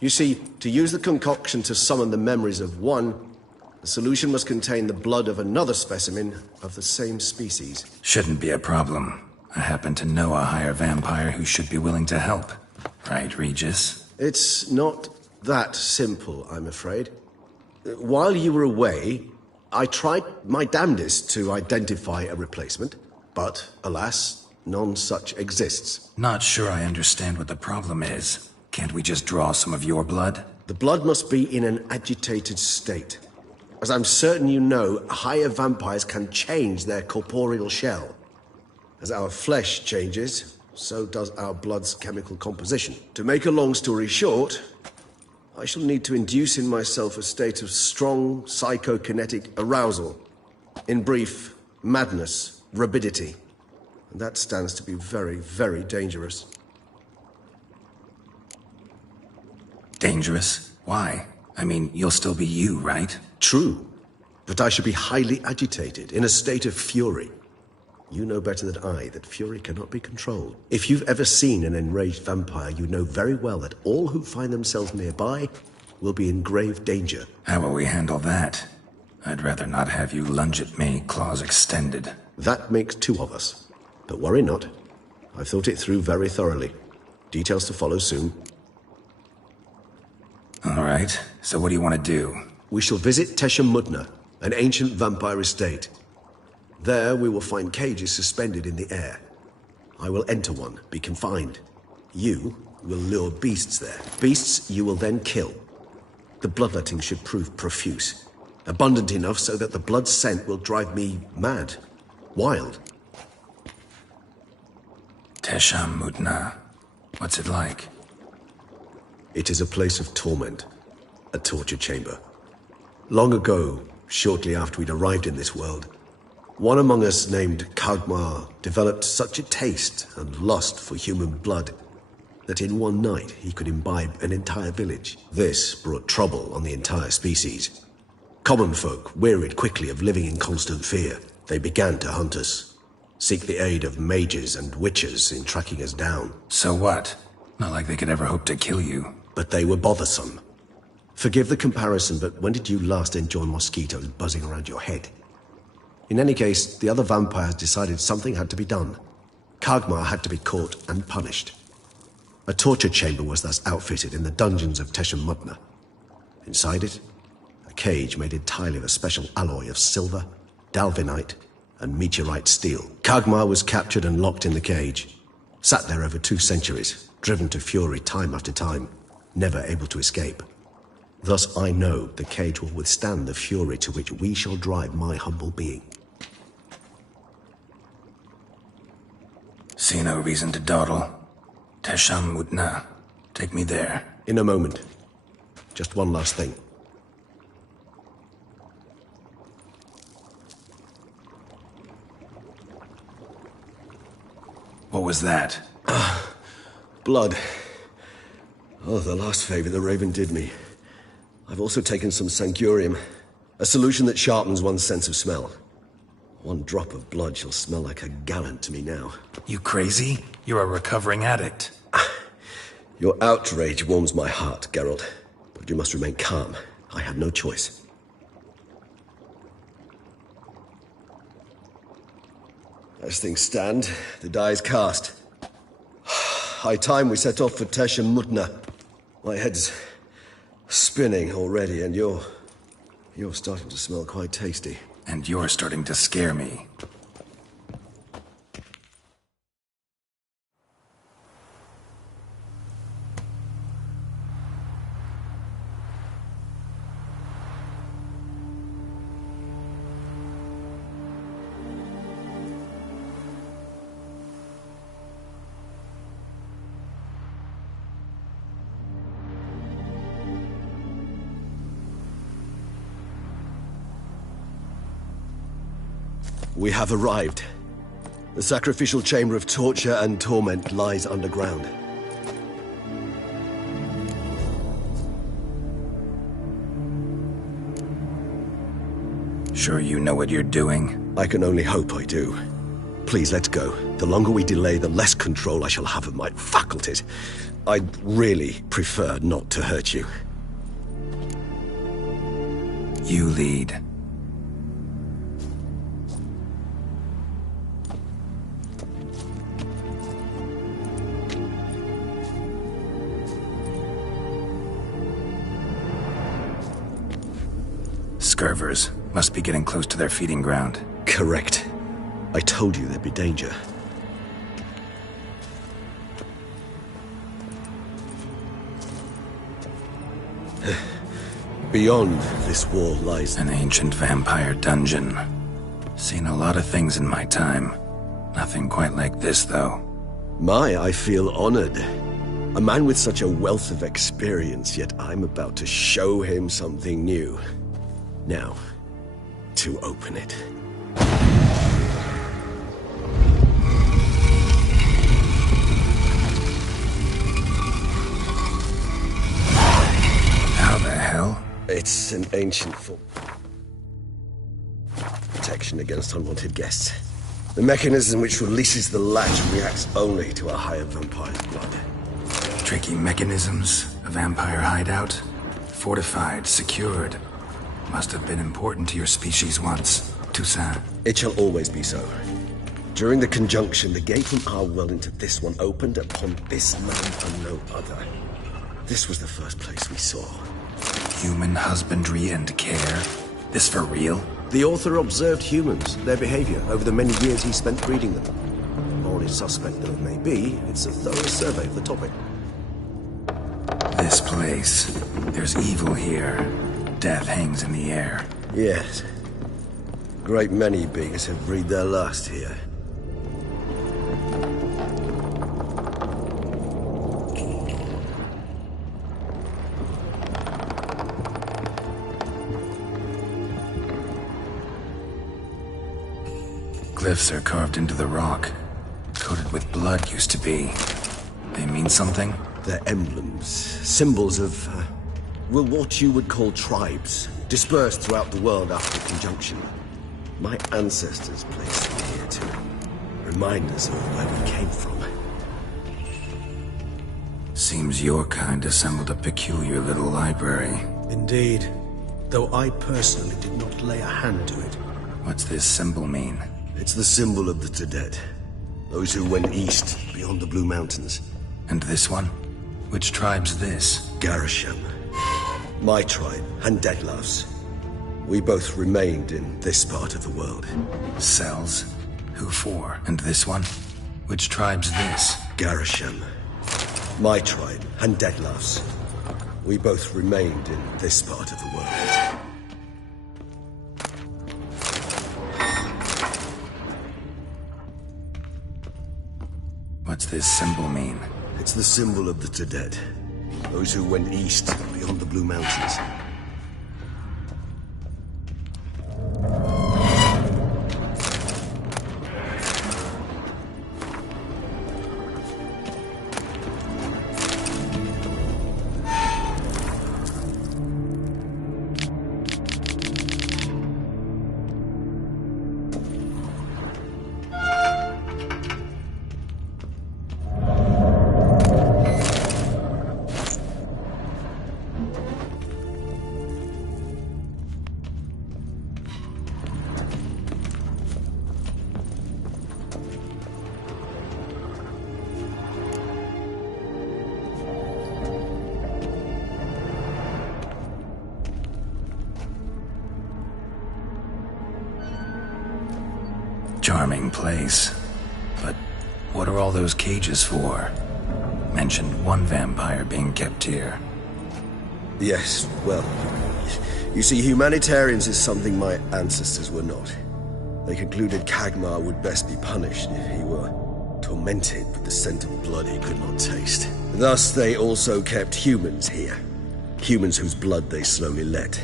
You see, to use the concoction to summon the memories of one, the solution must contain the blood of another specimen of the same species. Shouldn't be a problem. I happen to know a higher vampire who should be willing to help. Right, Regis? It's not that simple, I'm afraid. While you were away, I tried my damnedest to identify a replacement, but alas, none such exists. Not sure I understand what the problem is. Can't we just draw some of your blood? The blood must be in an agitated state. As I'm certain you know, higher vampires can change their corporeal shell. As our flesh changes, so does our blood's chemical composition. To make a long story short, I shall need to induce in myself a state of strong psychokinetic arousal. In brief, madness, rabidity. And that stands to be very, very dangerous. Dangerous? Why? I mean, you'll still be you, right? True, but I should be highly agitated, in a state of fury. You know better than I that fury cannot be controlled. If you've ever seen an enraged vampire, you know very well that all who find themselves nearby will be in grave danger. How will we handle that? I'd rather not have you lunge at me, claws extended. That makes two of us. But worry not. I've thought it through very thoroughly. Details to follow soon. All right, so what do you want to do? We shall visit Tesha Mudna, an ancient vampire estate. There we will find cages suspended in the air. I will enter one, be confined. You will lure beasts there. Beasts you will then kill. The bloodletting should prove profuse. Abundant enough so that the blood scent will drive me mad. Wild. Tesham Mutna. What's it like? It is a place of torment. A torture chamber. Long ago, shortly after we'd arrived in this world, one among us named Kagmar developed such a taste and lust for human blood that in one night he could imbibe an entire village. This brought trouble on the entire species. Common folk wearied quickly of living in constant fear. They began to hunt us, seek the aid of mages and witches in tracking us down. So what? Not like they could ever hope to kill you. But they were bothersome. Forgive the comparison, but when did you last enjoy mosquitoes buzzing around your head? In any case, the other vampires decided something had to be done. Kagmar had to be caught and punished. A torture chamber was thus outfitted in the dungeons of Tesham Mutna. Inside it, a cage made entirely of a special alloy of silver, dalvinite, and meteorite steel. Kagmar was captured and locked in the cage. Sat there over 2 centuries, driven to fury time after time, never able to escape. Thus I know the cage will withstand the fury to which we shall drive my humble being. See no reason to dawdle. Tesham Mutna. Take me there. In a moment. Just one last thing. What was that? Blood. Oh, the last favor the Raven did me. I've also taken some Sangurium, a solution that sharpens one's sense of smell. One drop of blood shall smell like a gallon to me now. You crazy? You're a recovering addict. Your outrage warms my heart, Geralt. But you must remain calm. I had no choice. As things stand, the die is cast. High time we set off for Tesham Mutna. My head's spinning already, and you're starting to smell quite tasty. And you're starting to scare me. We have arrived. The sacrificial chamber of torture and torment lies underground. Sure you know what you're doing? I can only hope I do. Please, let's go. The longer we delay, the less control I shall have of my faculties. I'd really prefer not to hurt you. You lead. Scurvers. Must be getting close to their feeding ground. Correct. I told you there'd be danger. Beyond this wall lies an ancient vampire dungeon. Seen a lot of things in my time. Nothing quite like this, though. I feel honored. A man with such a wealth of experience, yet I'm about to show him something new. Now, to open it. How the hell? It's an ancient form. Protection against unwanted guests. The mechanism which releases the latch reacts only to a higher vampire's blood. Tricky mechanisms, a vampire hideout. Fortified, secured. Must have been important to your species once, Toussaint. It shall always be so. During the conjunction, the gate from our world into this one opened upon this land and no other. This was the first place we saw. Human husbandry and care? This for real? The author observed humans, their behavior, over the many years he spent breeding them. Morally suspect though it may be, it's a thorough survey of the topic. This place. There's evil here. Death hangs in the air. Yes. Great many beings have breathed their last here. Glyphs are carved into the rock. Coated with blood used to be. They mean something? They're emblems, symbols of, well, what you would call tribes, dispersed throughout the world after conjunction. My ancestors placed them here to remind us of where we came from. Seems your kind assembled a peculiar little library. Indeed, though I personally did not lay a hand to it. What's this symbol mean? It's the symbol of the Tedet, those who went east beyond the Blue Mountains. And this one? Which tribe's this? Garisham. My tribe, and Deadlouse. We both remained in this part of the world. Cells? Who for? And this one? Which tribe's this? Garisham. My tribe, and Deadlouse. We both remained in this part of the world. What's this symbol mean? It's the symbol of the Tedet. Those who went east beyond the Blue Mountains. Charming place. But what are all those cages for? Mentioned one vampire being kept here. Yes, well, you see, humanitarians is something my ancestors were not. They concluded Kagmar would best be punished if he were tormented with the scent of blood he could not taste. Thus, they also kept humans here. Humans whose blood they slowly let.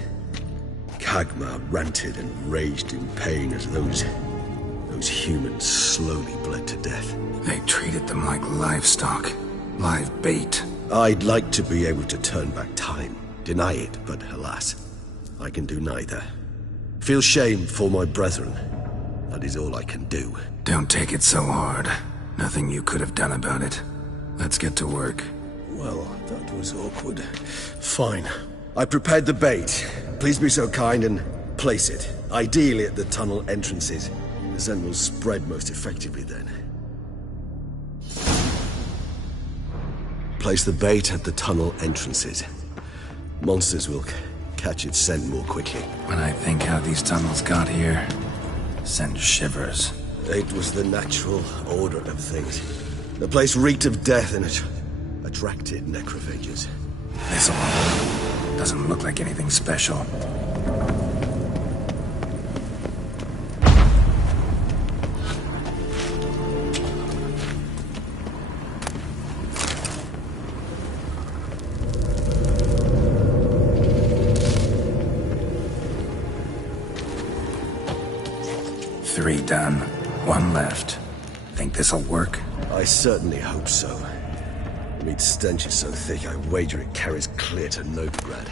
Kagmar ranted and raged in pain as those humans slowly bled to death. They treated them like livestock. Live bait. I'd like to be able to turn back time. Deny it, but alas, I can do neither. Feel shame for my brethren. That is all I can do. Don't take it so hard. Nothing you could have done about it. Let's get to work. Well, that was awkward. Fine. I prepared the bait. Please be so kind and place it. Ideally at the tunnel entrances. The scent will spread most effectively then. Place the bait at the tunnel entrances. Monsters will catch its scent more quickly. When I think how these tunnels got here, send shivers. It was the natural order of things. The place reeked of death and it attracted necrophages. This all doesn't look like anything special. Three done. One left. Think this'll work? I certainly hope so. The meat stench is so thick, I wager it carries clear to Novigrad.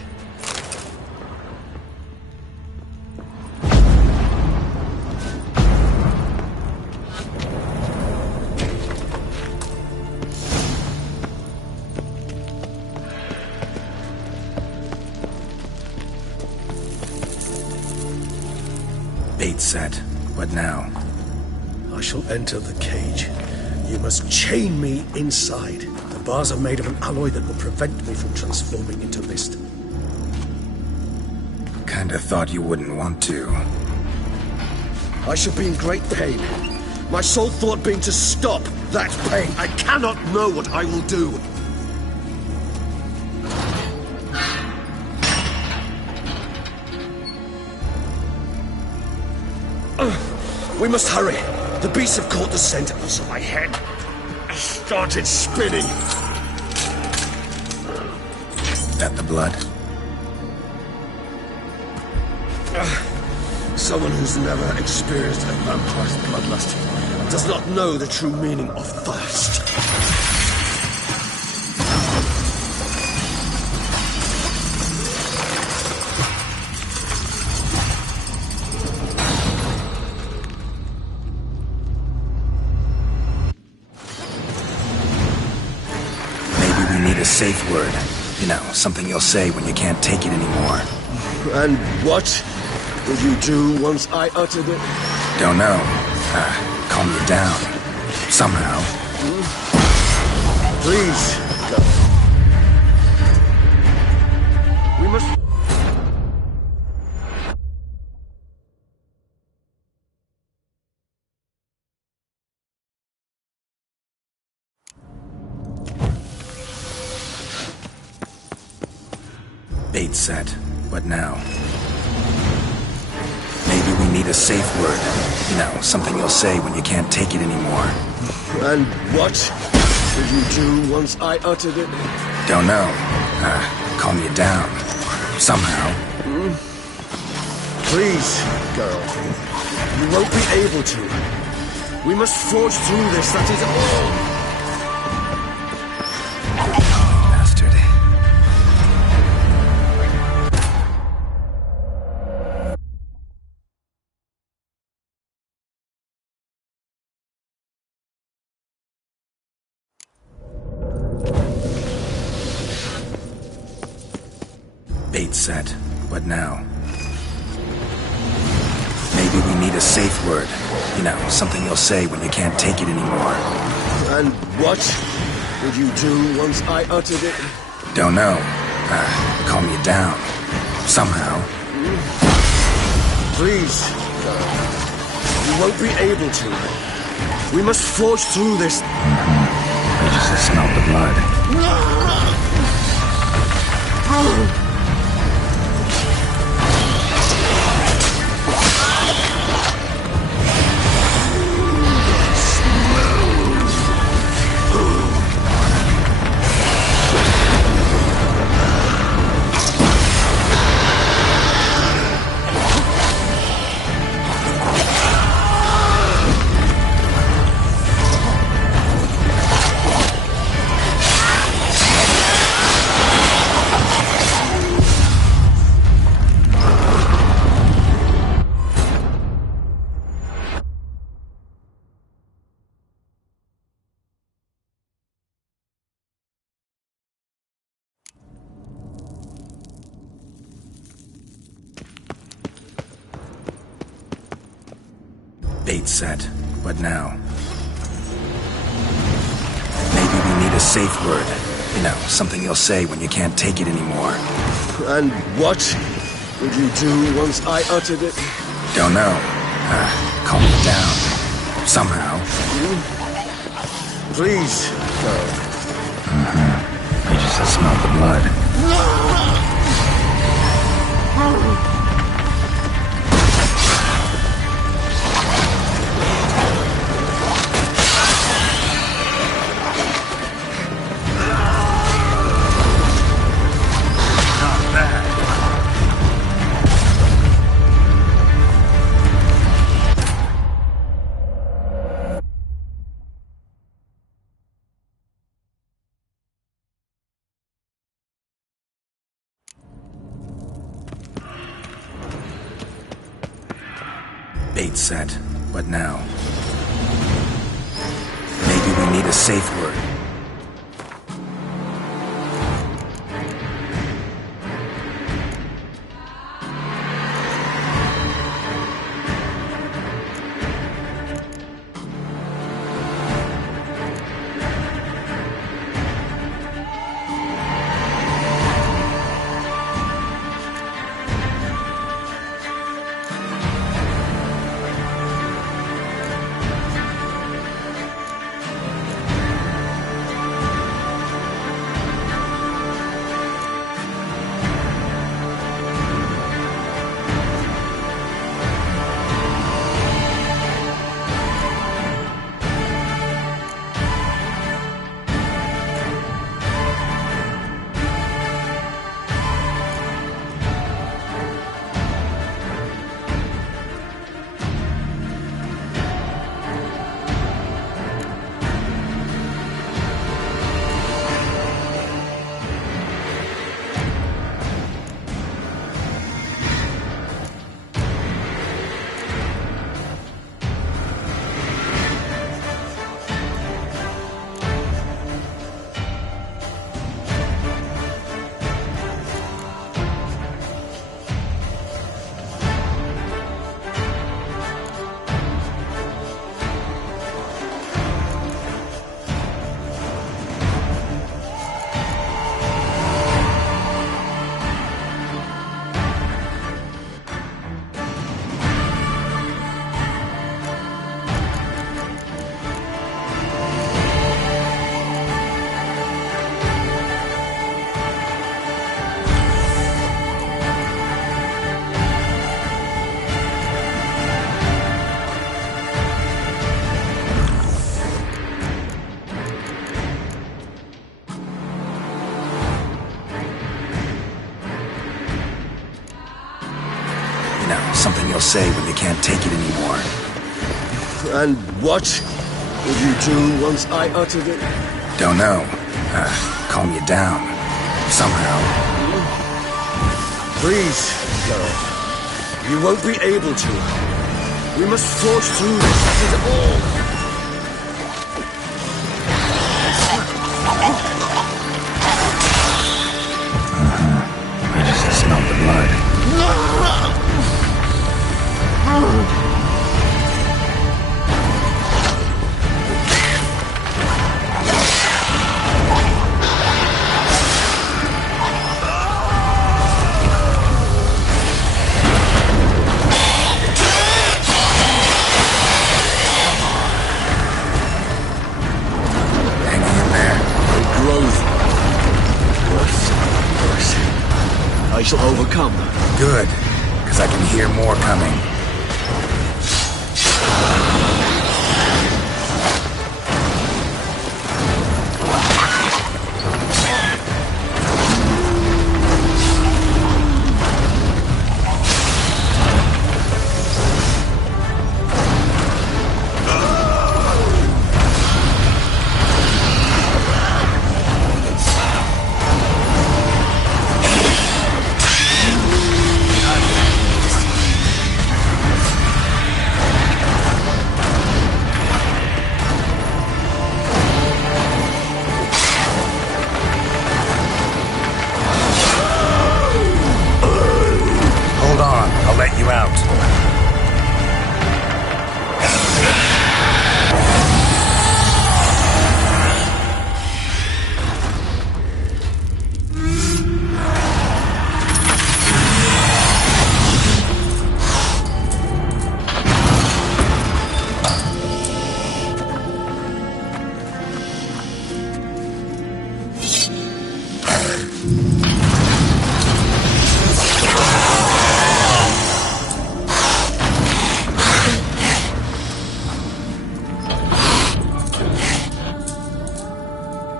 Bait set. What now? I shall enter the cage. You must chain me inside. The bars are made of an alloy that will prevent me from transforming into mist. Kinda thought you wouldn't want to. I should be in great pain. My sole thought being to stop that pain. I cannot know what I will do. We must hurry. The beasts have caught the scent, and also my head started spinning. That the blood? Someone who's never experienced a vampire's bloodlust does not know the true meaning of thirst. Maybe we need a safe word. You know, something you'll say when you can't take it anymore. And what would you do once I uttered it? Don't know. Calm you down. Somehow. Please, go. We must... Bait set. What now? Maybe we need a safe word. You know, something you'll say when you can't take it anymore. And what would you do once I uttered it? Don't know. Calm you down. Somehow. Please, girl. You won't be able to. We must forge through this, that is all. Bastard. Bait set. What now? Maybe we need a safe word. You know, something you'll say when you can't take it anymore. And what would you do once I uttered it? Don't know. Calm you down. Somehow. Please, girl. You won't be able to. We must forge through this. I just smell the blood. Bait set. What now? Maybe we need a safe word. You know, something you'll say when you can't take it anymore. And what would you do once I uttered it? Don't know. Calm you down. Somehow. Please, girl. I just smell the blood. Bait set. What now? Maybe we need a safe word. Something you'll say when you can't take it anymore. And what would you do once I uttered it? Don't know. Calm you down. Somehow. Please, Geralt. You won't be able to. We must forge through this. That is all. I just smelled the blood. I shall overcome. Good, because I can hear more coming.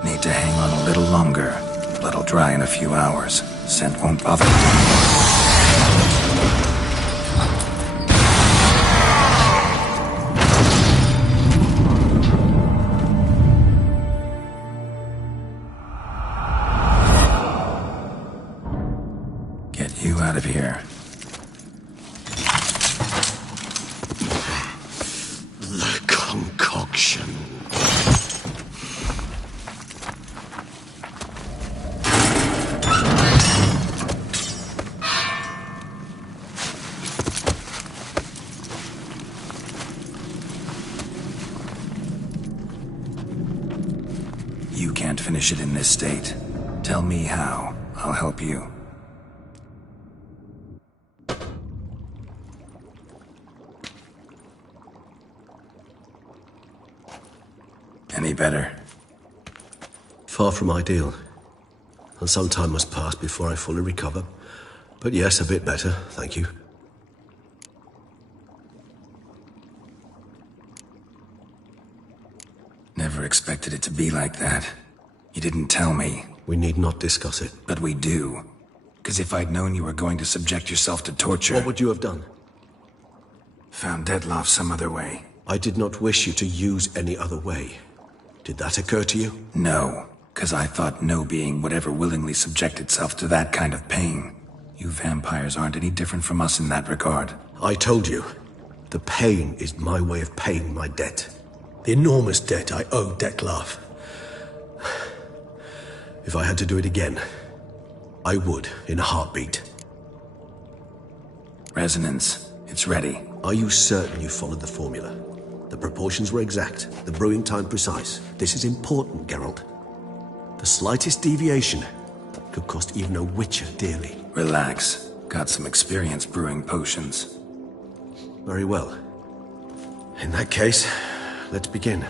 Need to hang on a little longer. Blood'll dry in a few hours. Scent won't bother me anymore. Get you out of here. The concoction. You can't finish it in this state. Tell me how. I'll help you. Any better? Far from ideal. And some time must pass before I fully recover. But yes, a bit better, thank you. Never expected it to be like that. You didn't tell me. We need not discuss it. But we do. Because if I'd known you were going to subject yourself to torture... What would you have done? Found Detloff some other way. I did not wish you to use any other way. Did that occur to you? No, because I thought no being would ever willingly subject itself to that kind of pain. You vampires aren't any different from us in that regard. I told you, the pain is my way of paying my debt. The enormous debt I owe Detloff. If I had to do it again, I would, in a heartbeat. Resonance, it's ready. Are you certain you followed the formula? The proportions were exact, the brewing time precise. This is important, Geralt. The slightest deviation could cost even a Witcher dearly. Relax. Got some experience brewing potions. Very well. In that case, let's begin.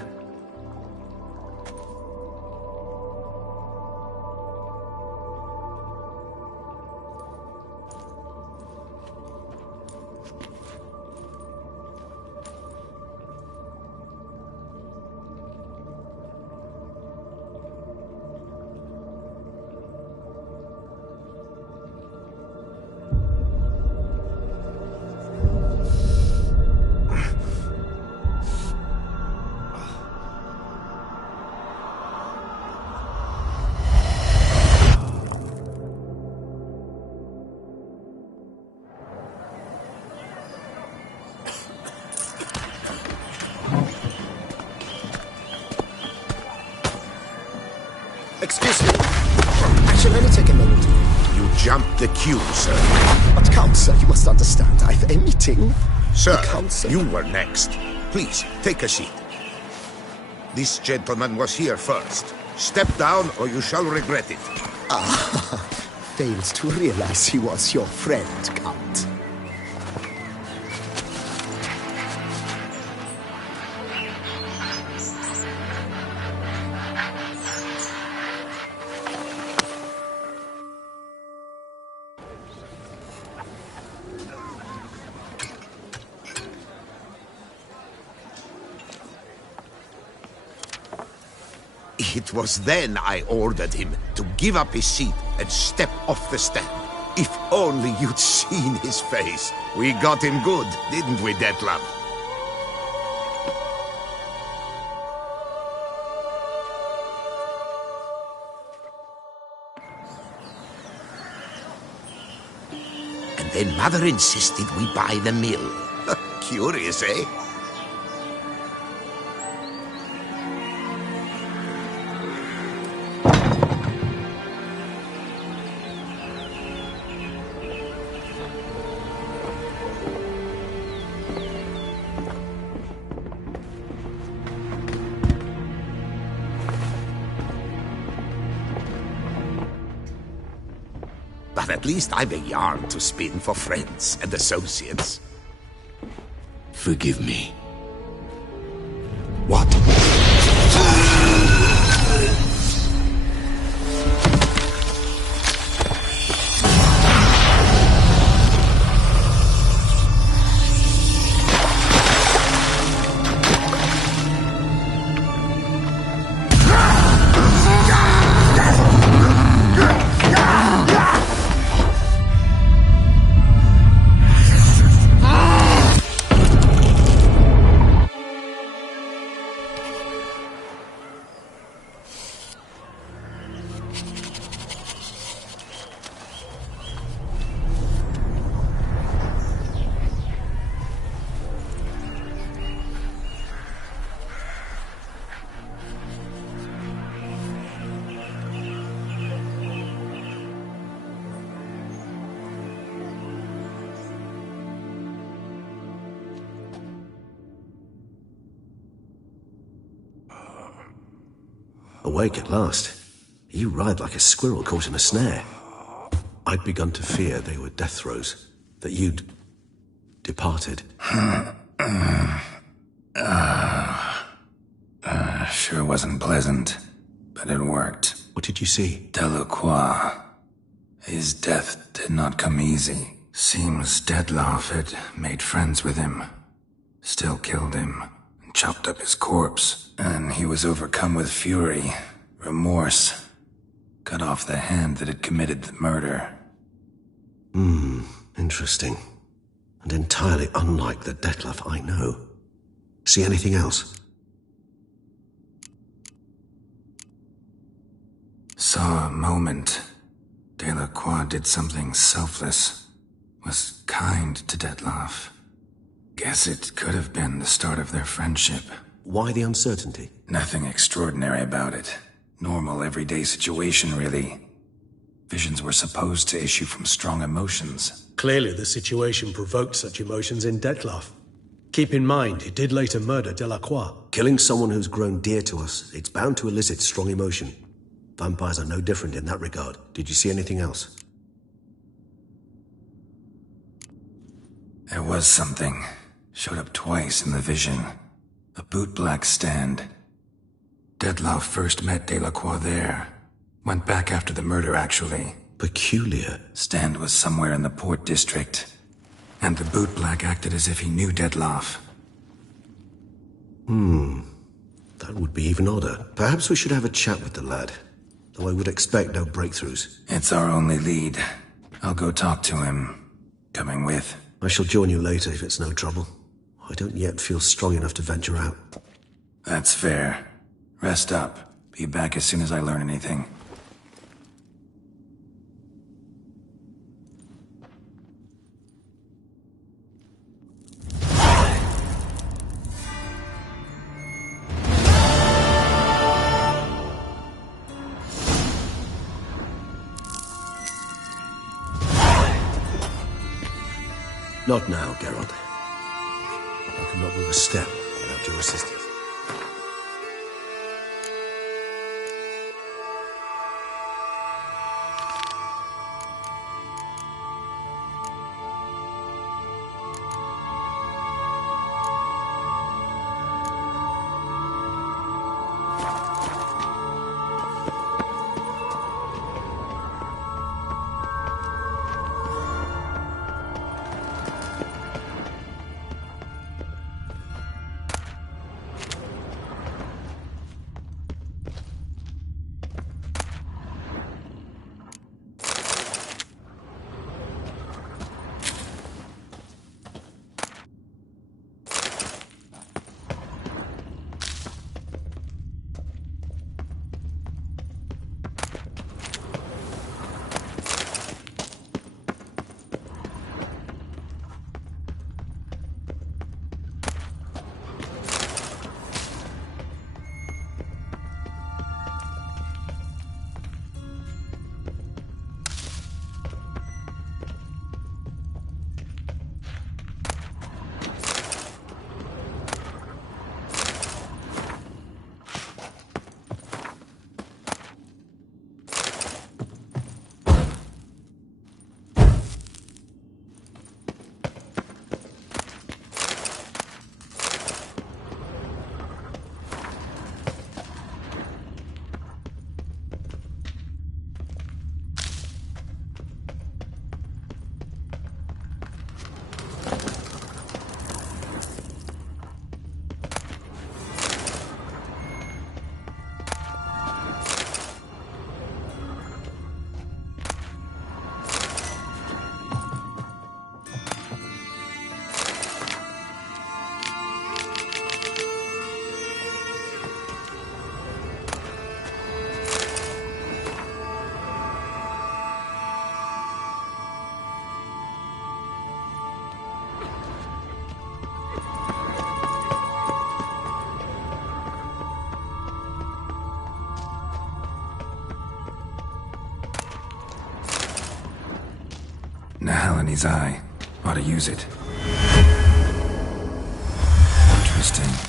Excuse me. I shall only take a moment. You jumped the queue, sir. But Count, sir, you must understand. I've a meeting. Sir, Count, sir. you were next. Please, take a seat. This gentleman was here first. Step down or you shall regret it. Fails to realize he was your friend, Count. It was then I ordered him to give up his seat and step off the stand. If only you'd seen his face. We got him good, didn't we, Detlef? And then Mother insisted we buy the mill. Curious, eh? But at least I've a yarn to spin for friends and associates. Forgive me. What? Awake at last. You ride like a squirrel caught in a snare. I'd begun to fear they were death throes, that you'd departed. Sure wasn't pleasant, but it worked. What did you see? Delacroix. His death did not come easy. Seems Detlef had made friends with him, still killed him, and chopped up his corpse. And he was overcome with fury, remorse, cut off the hand that had committed the murder. Interesting. And entirely unlike the Detlef I know. See anything else? Saw a moment. Delacroix did something selfless. Was kind to Detlef. Guess it could have been the start of their friendship. Why the uncertainty? Nothing extraordinary about it. Normal, everyday situation, really. Visions were supposed to issue from strong emotions. Clearly the situation provoked such emotions in Detlef. Keep in mind, he did later murder Delacroix. Killing someone who's grown dear to us, it's bound to elicit strong emotion. Vampires are no different in that regard. Did you see anything else? There was something. Showed up twice in the vision. A bootblack stand. Detlef first met Delacroix there. Went back after the murder, actually. Peculiar. Stand was somewhere in the Port District. And the bootblack acted as if he knew Detlef. That would be even odder. Perhaps we should have a chat with the lad. Though I would expect no breakthroughs. It's our only lead. I'll go talk to him. Coming with. I shall join you later if it's no trouble. I don't yet feel strong enough to venture out. That's fair. Rest up. Be back as soon as I learn anything. Not now, Geralt. I cannot move a step without your assistance. Nahalane's eye. Ought to use it. Interesting.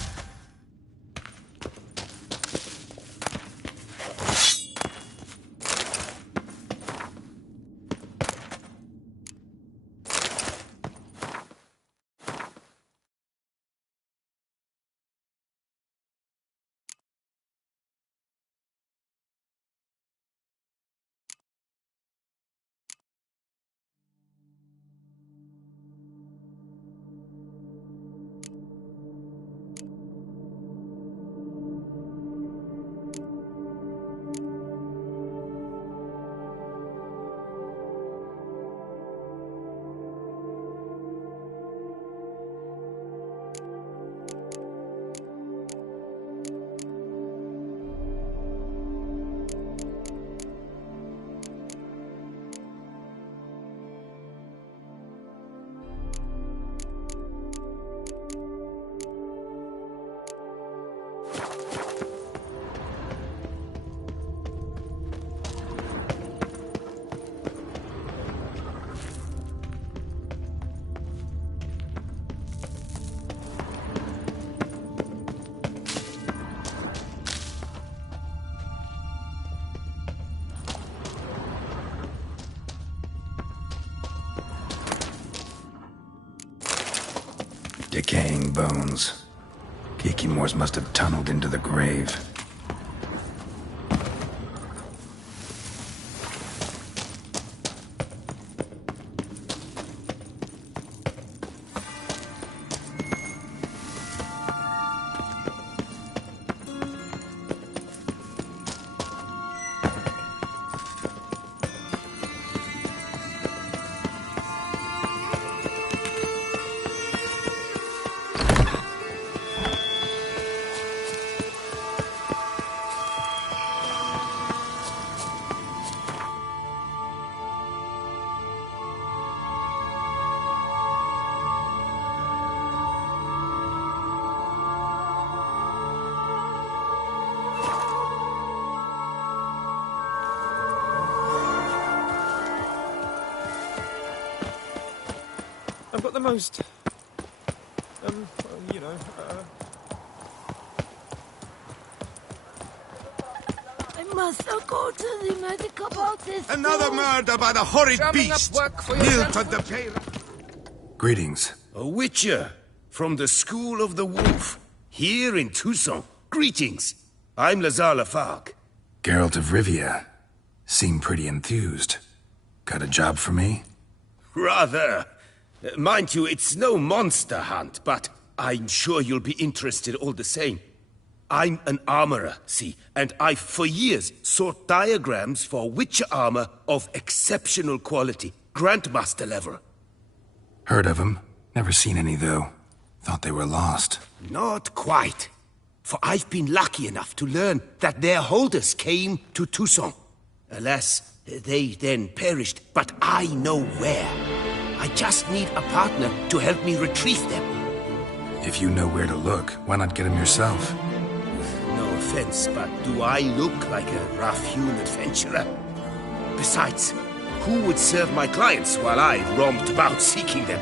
Decaying bones. Kikimors must have tunneled into the grave. I've got the most... I must go to the medic about this. Another murder by the horrid beast! Built on the pale. Greetings. A witcher from the School of the Wolf, here in Toussaint. Greetings. I'm Lazar Lafargue. Geralt of Rivia. Seem pretty enthused. Got a job for me? Rather. Mind you, it's no monster hunt, but I'm sure you'll be interested all the same. I'm an armorer, see, and I've for years sought diagrams for witcher armor of exceptional quality, Grandmaster level. Heard of them. Never seen any, though. Thought they were lost. Not quite. For I've been lucky enough to learn that their holders came to Toussaint. Alas, they then perished, but I know where. I just need a partner to help me retrieve them. If you know where to look, why not get them yourself? No offense, but do I look like a rough-hewn adventurer? Besides, who would serve my clients while I romped about seeking them?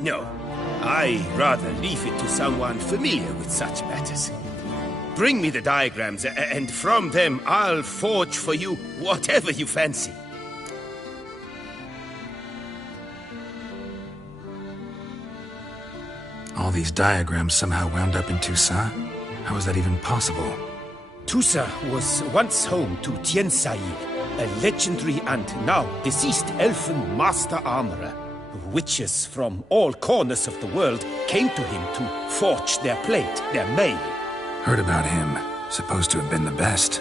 No, I'd rather leave it to someone familiar with such matters. Bring me the diagrams, and from them I'll forge for you whatever you fancy. All these diagrams somehow wound up in Toussaint? How is that even possible? Toussaint was once home to Tien Sail, a legendary and now deceased elfin master armorer. Witches from all corners of the world came to him to forge their plate, their mail. Heard about him. Supposed to have been the best.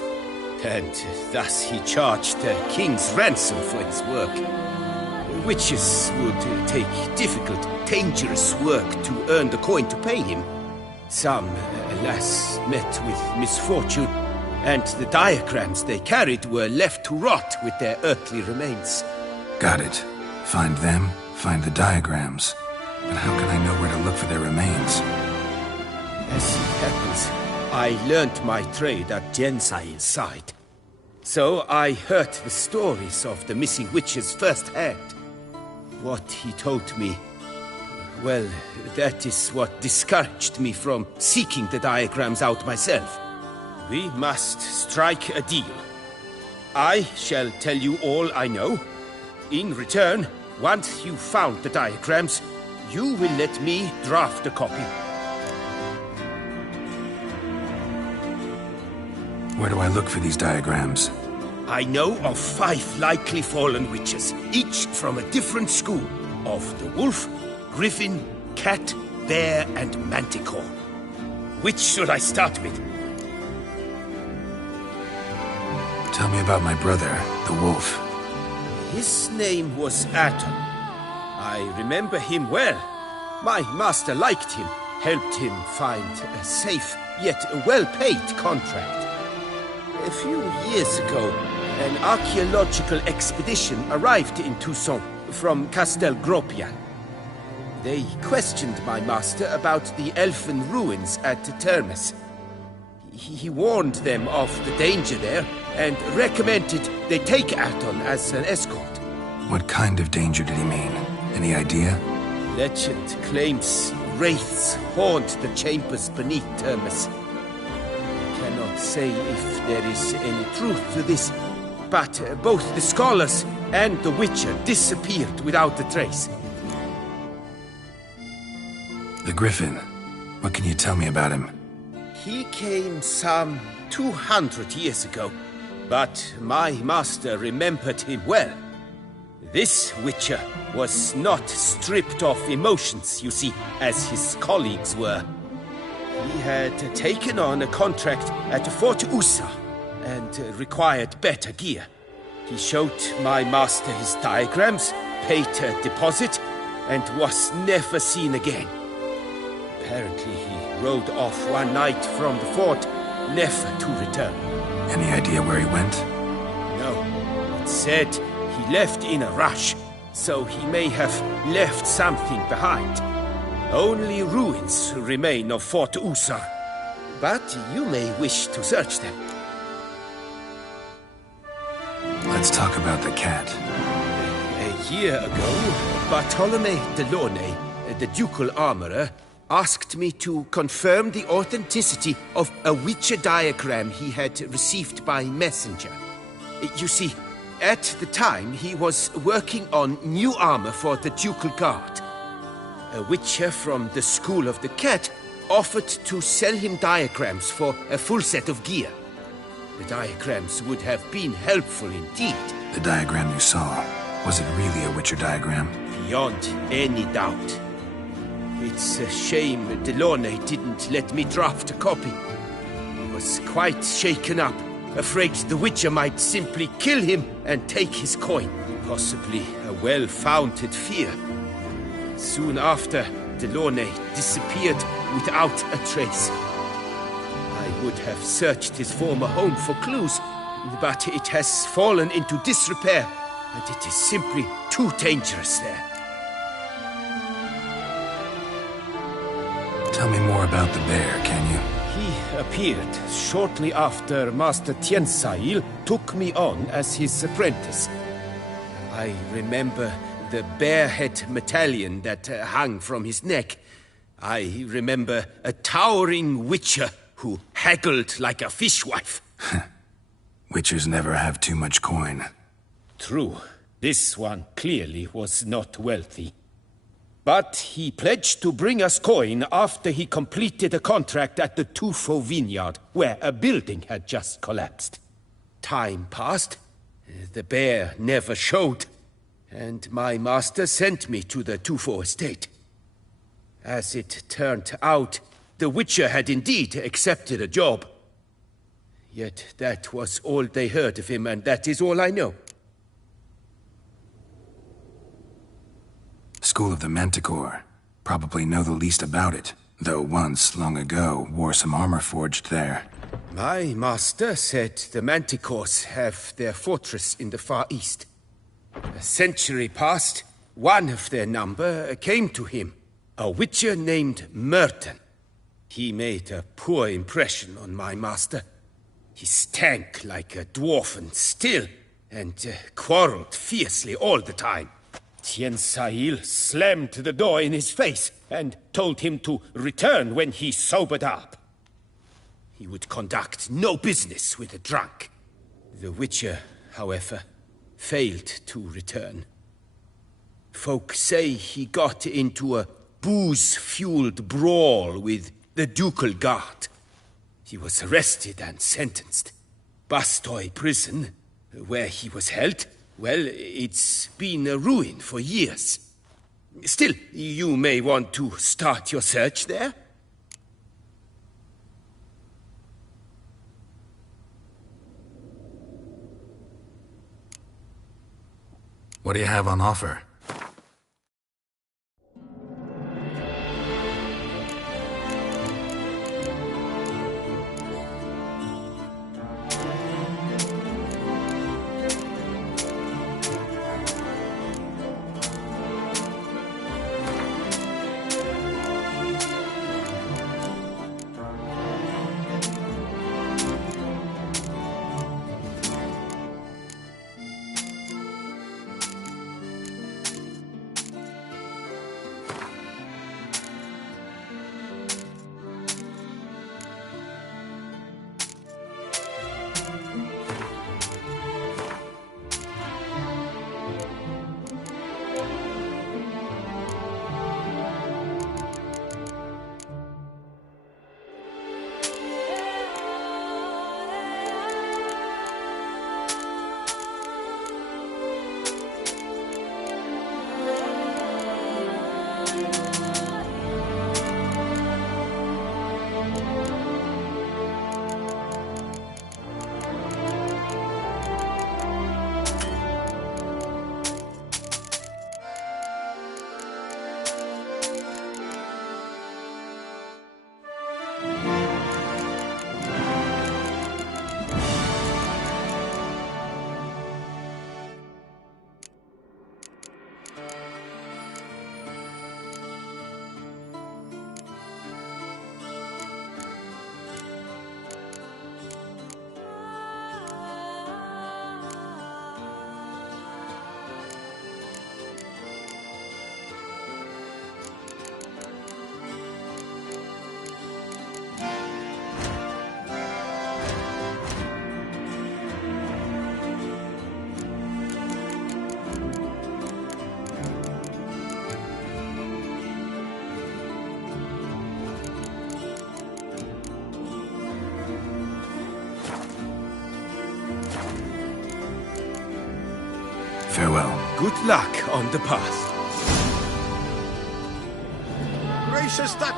And thus he charged the king's ransom for his work. Witches would take difficult, dangerous work to earn the coin to pay him. Some, alas, met with misfortune, and the diagrams they carried were left to rot with their earthly remains. Got it. Find them, find the diagrams. But how can I know where to look for their remains? As it happens, I learnt my trade at Tien Sail's side. So I heard the stories of the missing witches firsthand. What he told me, well, that is what discouraged me from seeking the diagrams out myself. We must strike a deal. I shall tell you all I know. In return, once you've found the diagrams, you will let me draft a copy. Where do I look for these diagrams? I know of 5 likely fallen witches, each from a different school of the wolf, griffin, cat, bear, and manticore. Which should I start with? Tell me about my brother, the wolf. His name was Aton. I remember him well. My master liked him, helped him find a safe, yet a well-paid contract. A few years ago, an archaeological expedition arrived in Toussaint from Castel Gropian. They questioned my master about the elfin ruins at Termes. He warned them of the danger there and recommended they take Aton as an escort. What kind of danger did he mean? Any idea? Legend claims wraiths haunt the chambers beneath Termes. Cannot say if there is any truth to this, but both the scholars and the Witcher disappeared without a trace. The Griffin. What can you tell me about him? He came some 200 years ago, but my master remembered him well. This Witcher was not stripped of emotions, you see, as his colleagues were. He had taken on a contract at Fort Usa and required better gear. He showed my master his diagrams, paid a deposit, and was never seen again. Apparently he rode off one night from the fort, never to return. Any idea where he went? No. It said he left in a rush, so he may have left something behind. Only ruins remain of Fort Usa, but you may wish to search them. Let's talk about the cat. year ago, Bartolome de Launay, the ducal armorer, asked me to confirm the authenticity of a Witcher diagram he had received by messenger. You see, at the time he was working on new armor for the ducal guard. A Witcher from the School of the Cat offered to sell him diagrams for a full set of gear. The diagrams would have been helpful indeed. The diagram you saw, was it really a Witcher diagram? Beyond any doubt. It's a shame Delaunay didn't let me draft a copy. He was quite shaken up, afraid the Witcher might simply kill him and take his coin. Possibly a well-founded fear. Soon after, Delaunay disappeared without a trace. I would have searched his former home for clues, but it has fallen into disrepair, and it is simply too dangerous there. Tell me more about the bear, can you? He appeared shortly after Master Tiensail took me on as his apprentice. I remember the bear-head medallion that hung from his neck. I remember a towering Witcher who haggled like a fishwife. Witchers never have too much coin. True. This one clearly was not wealthy. But he pledged to bring us coin after he completed a contract at the Tufo vineyard, where a building had just collapsed. Time passed. The bear never showed, and my master sent me to the Tufo estate. As it turned out, the Witcher had indeed accepted a job. Yet that was all they heard of him, and that is all I know. School of the Manticore. Probably know the least about it, though once, long ago, wore some armor forged there. My master said the Manticores have their fortress in the Far East. A century past, one of their number came to him, a Witcher named Merton. He made a poor impression on my master. He stank like a dwarfen still, and quarreled fiercely all the time. Tiensail slammed the door in his face and told him to return when he sobered up. He would conduct no business with a drunk. The Witcher, however, failed to return. Folk say he got into a booze-fueled brawl with the ducal guard. He was arrested and sentenced. Bastoy prison, where he was held, well, it's been a ruin for years. Still, you may want to start your search there. What do you have on offer? Farewell. Good luck on the path. Gracious Dutch.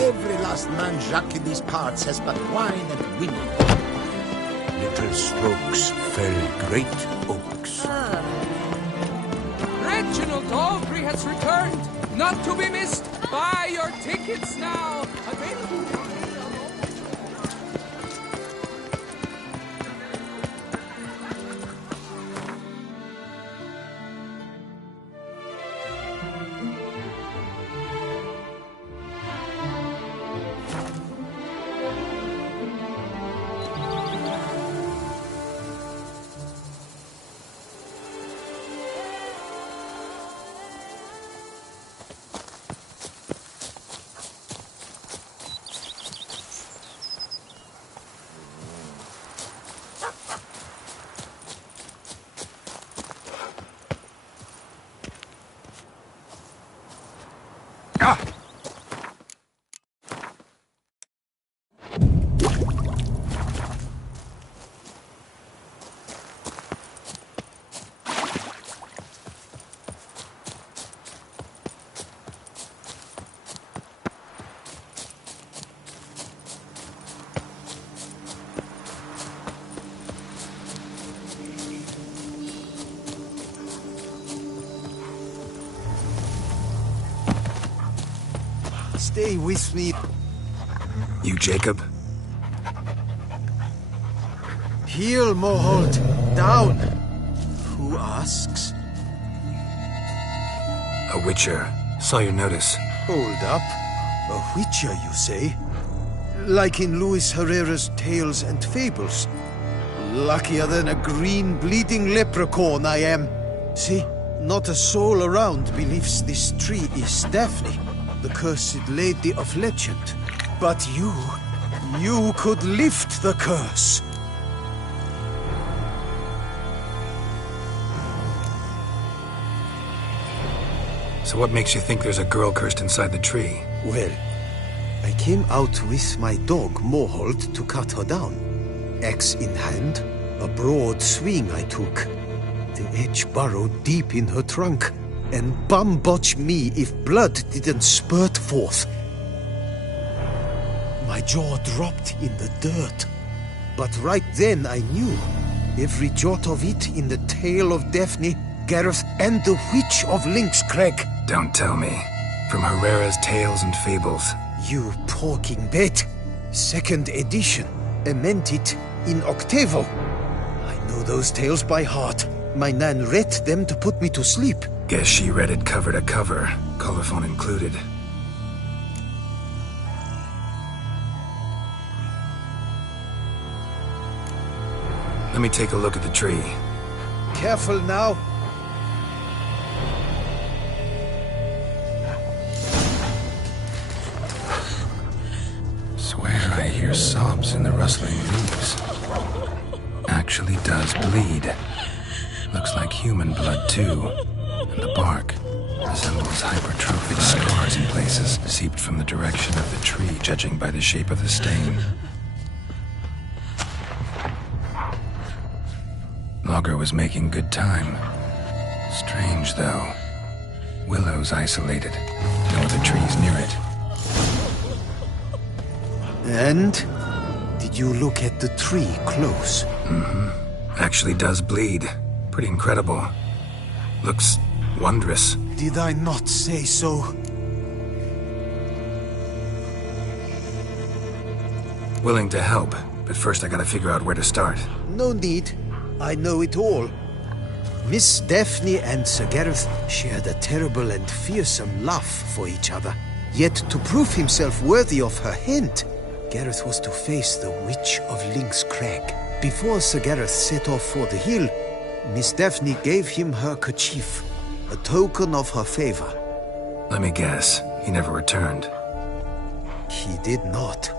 Every last man Jacques in these parts has but wine and women. Little strokes fell great oaks. Reginald Dalbury has returned, not to be missed. Buy your tickets now. Available. Stay with me. You, Jacob? Heel, Moholt. Down. Who asks? A witcher. Saw your notice. Hold up. A witcher, you say? Like in Luis Herrera's Tales and Fables. Luckier than a green bleeding leprechaun I am. See, not a soul around believes this tree is Daphne, the cursed lady of legend. But you could lift the curse. So what makes you think there's a girl cursed inside the tree? Well, I came out with my dog, Moholt, to cut her down. Axe in hand, a broad swing I took. The edge burrowed deep in her trunk, and bum-botch me if blood didn't spurt forth. My jaw dropped in the dirt. But right then I knew every jot of it in the tale of Daphne, Gareth, and the Witch of Lynxcrag. Don't tell me. From Herrera's Tales and Fables. You talking bet. 2nd edition. Amended in octavo. I know those tales by heart. My nan read them to put me to sleep. Guess she read it cover to cover, colophon included. Let me take a look at the tree. Careful now. Swear I hear sobs in the rustling leaves. actually does bleed. Looks like human blood, too. And the bark resembles hypertrophic scars in places, seeped from the direction of the tree, judging by the shape of the stain. Logger was making good time. Strange, though. Willow's isolated. No other trees near it. And? Did you look at the tree close? Mm-hmm. Actually does bleed. Pretty incredible. Looks wondrous. Did I not say so? Willing to help, but first I gotta figure out where to start. No need. I know it all. Miss Daphne and Sir Gareth shared a terrible and fearsome love for each other. Yet to prove himself worthy of her hint, Gareth was to face the Witch of Lynx Crag. Before Sir Gareth set off for the hill, Miss Daphne gave him her kerchief, a token of her favor. Let me guess, he never returned. He did not.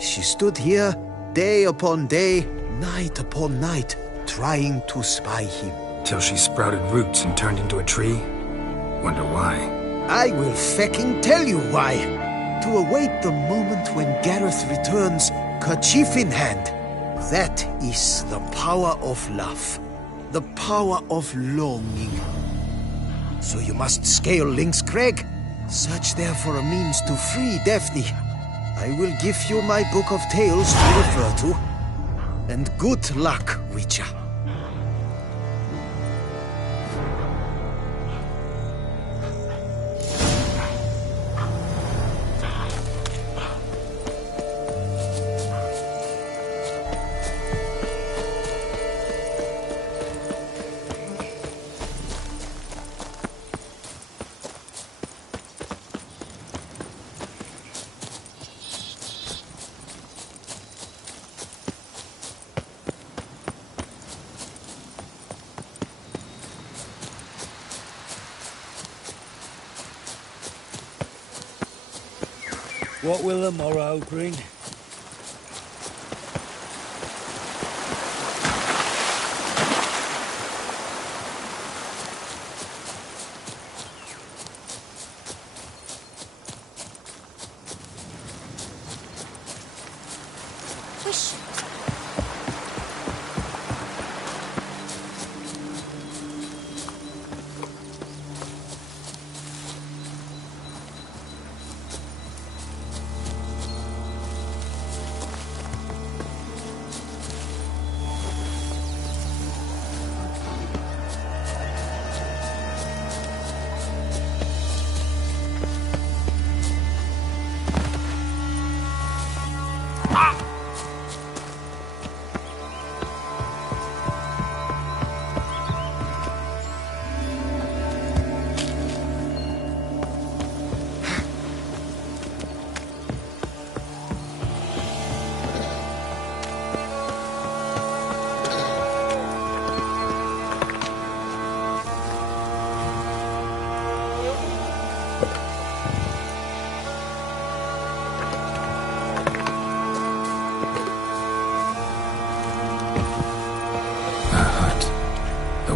She stood here, day upon day, night upon night, trying to spy him. Till she sprouted roots and turned into a tree? Wonder why. I will fecking tell you why. To await the moment when Gareth returns, kerchief in hand. That is the power of love. The power of longing. So you must scale Lynx Crag. Search there for a means to free Daphne. I will give you my book of tales to refer to. And good luck, Witcher. What will the morrow bring? Wish.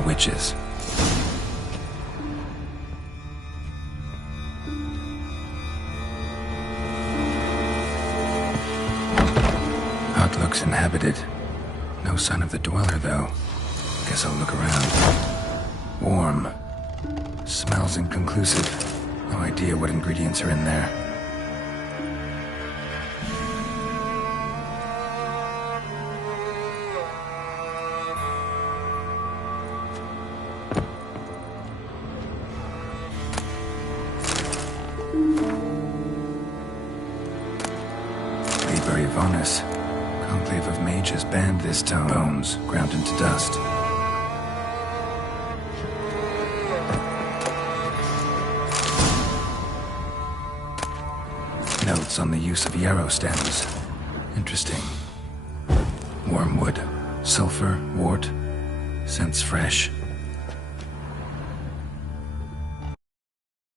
Witches. Hut looks inhabited. No sign of the dweller, though. Guess I'll look around. Warm. Smells inconclusive. No idea what ingredients are in there. Conclave of mages banned this town. Bones ground into dust. Notes on the use of yarrow stems. Interesting. Wormwood, sulfur, wort. Scents fresh.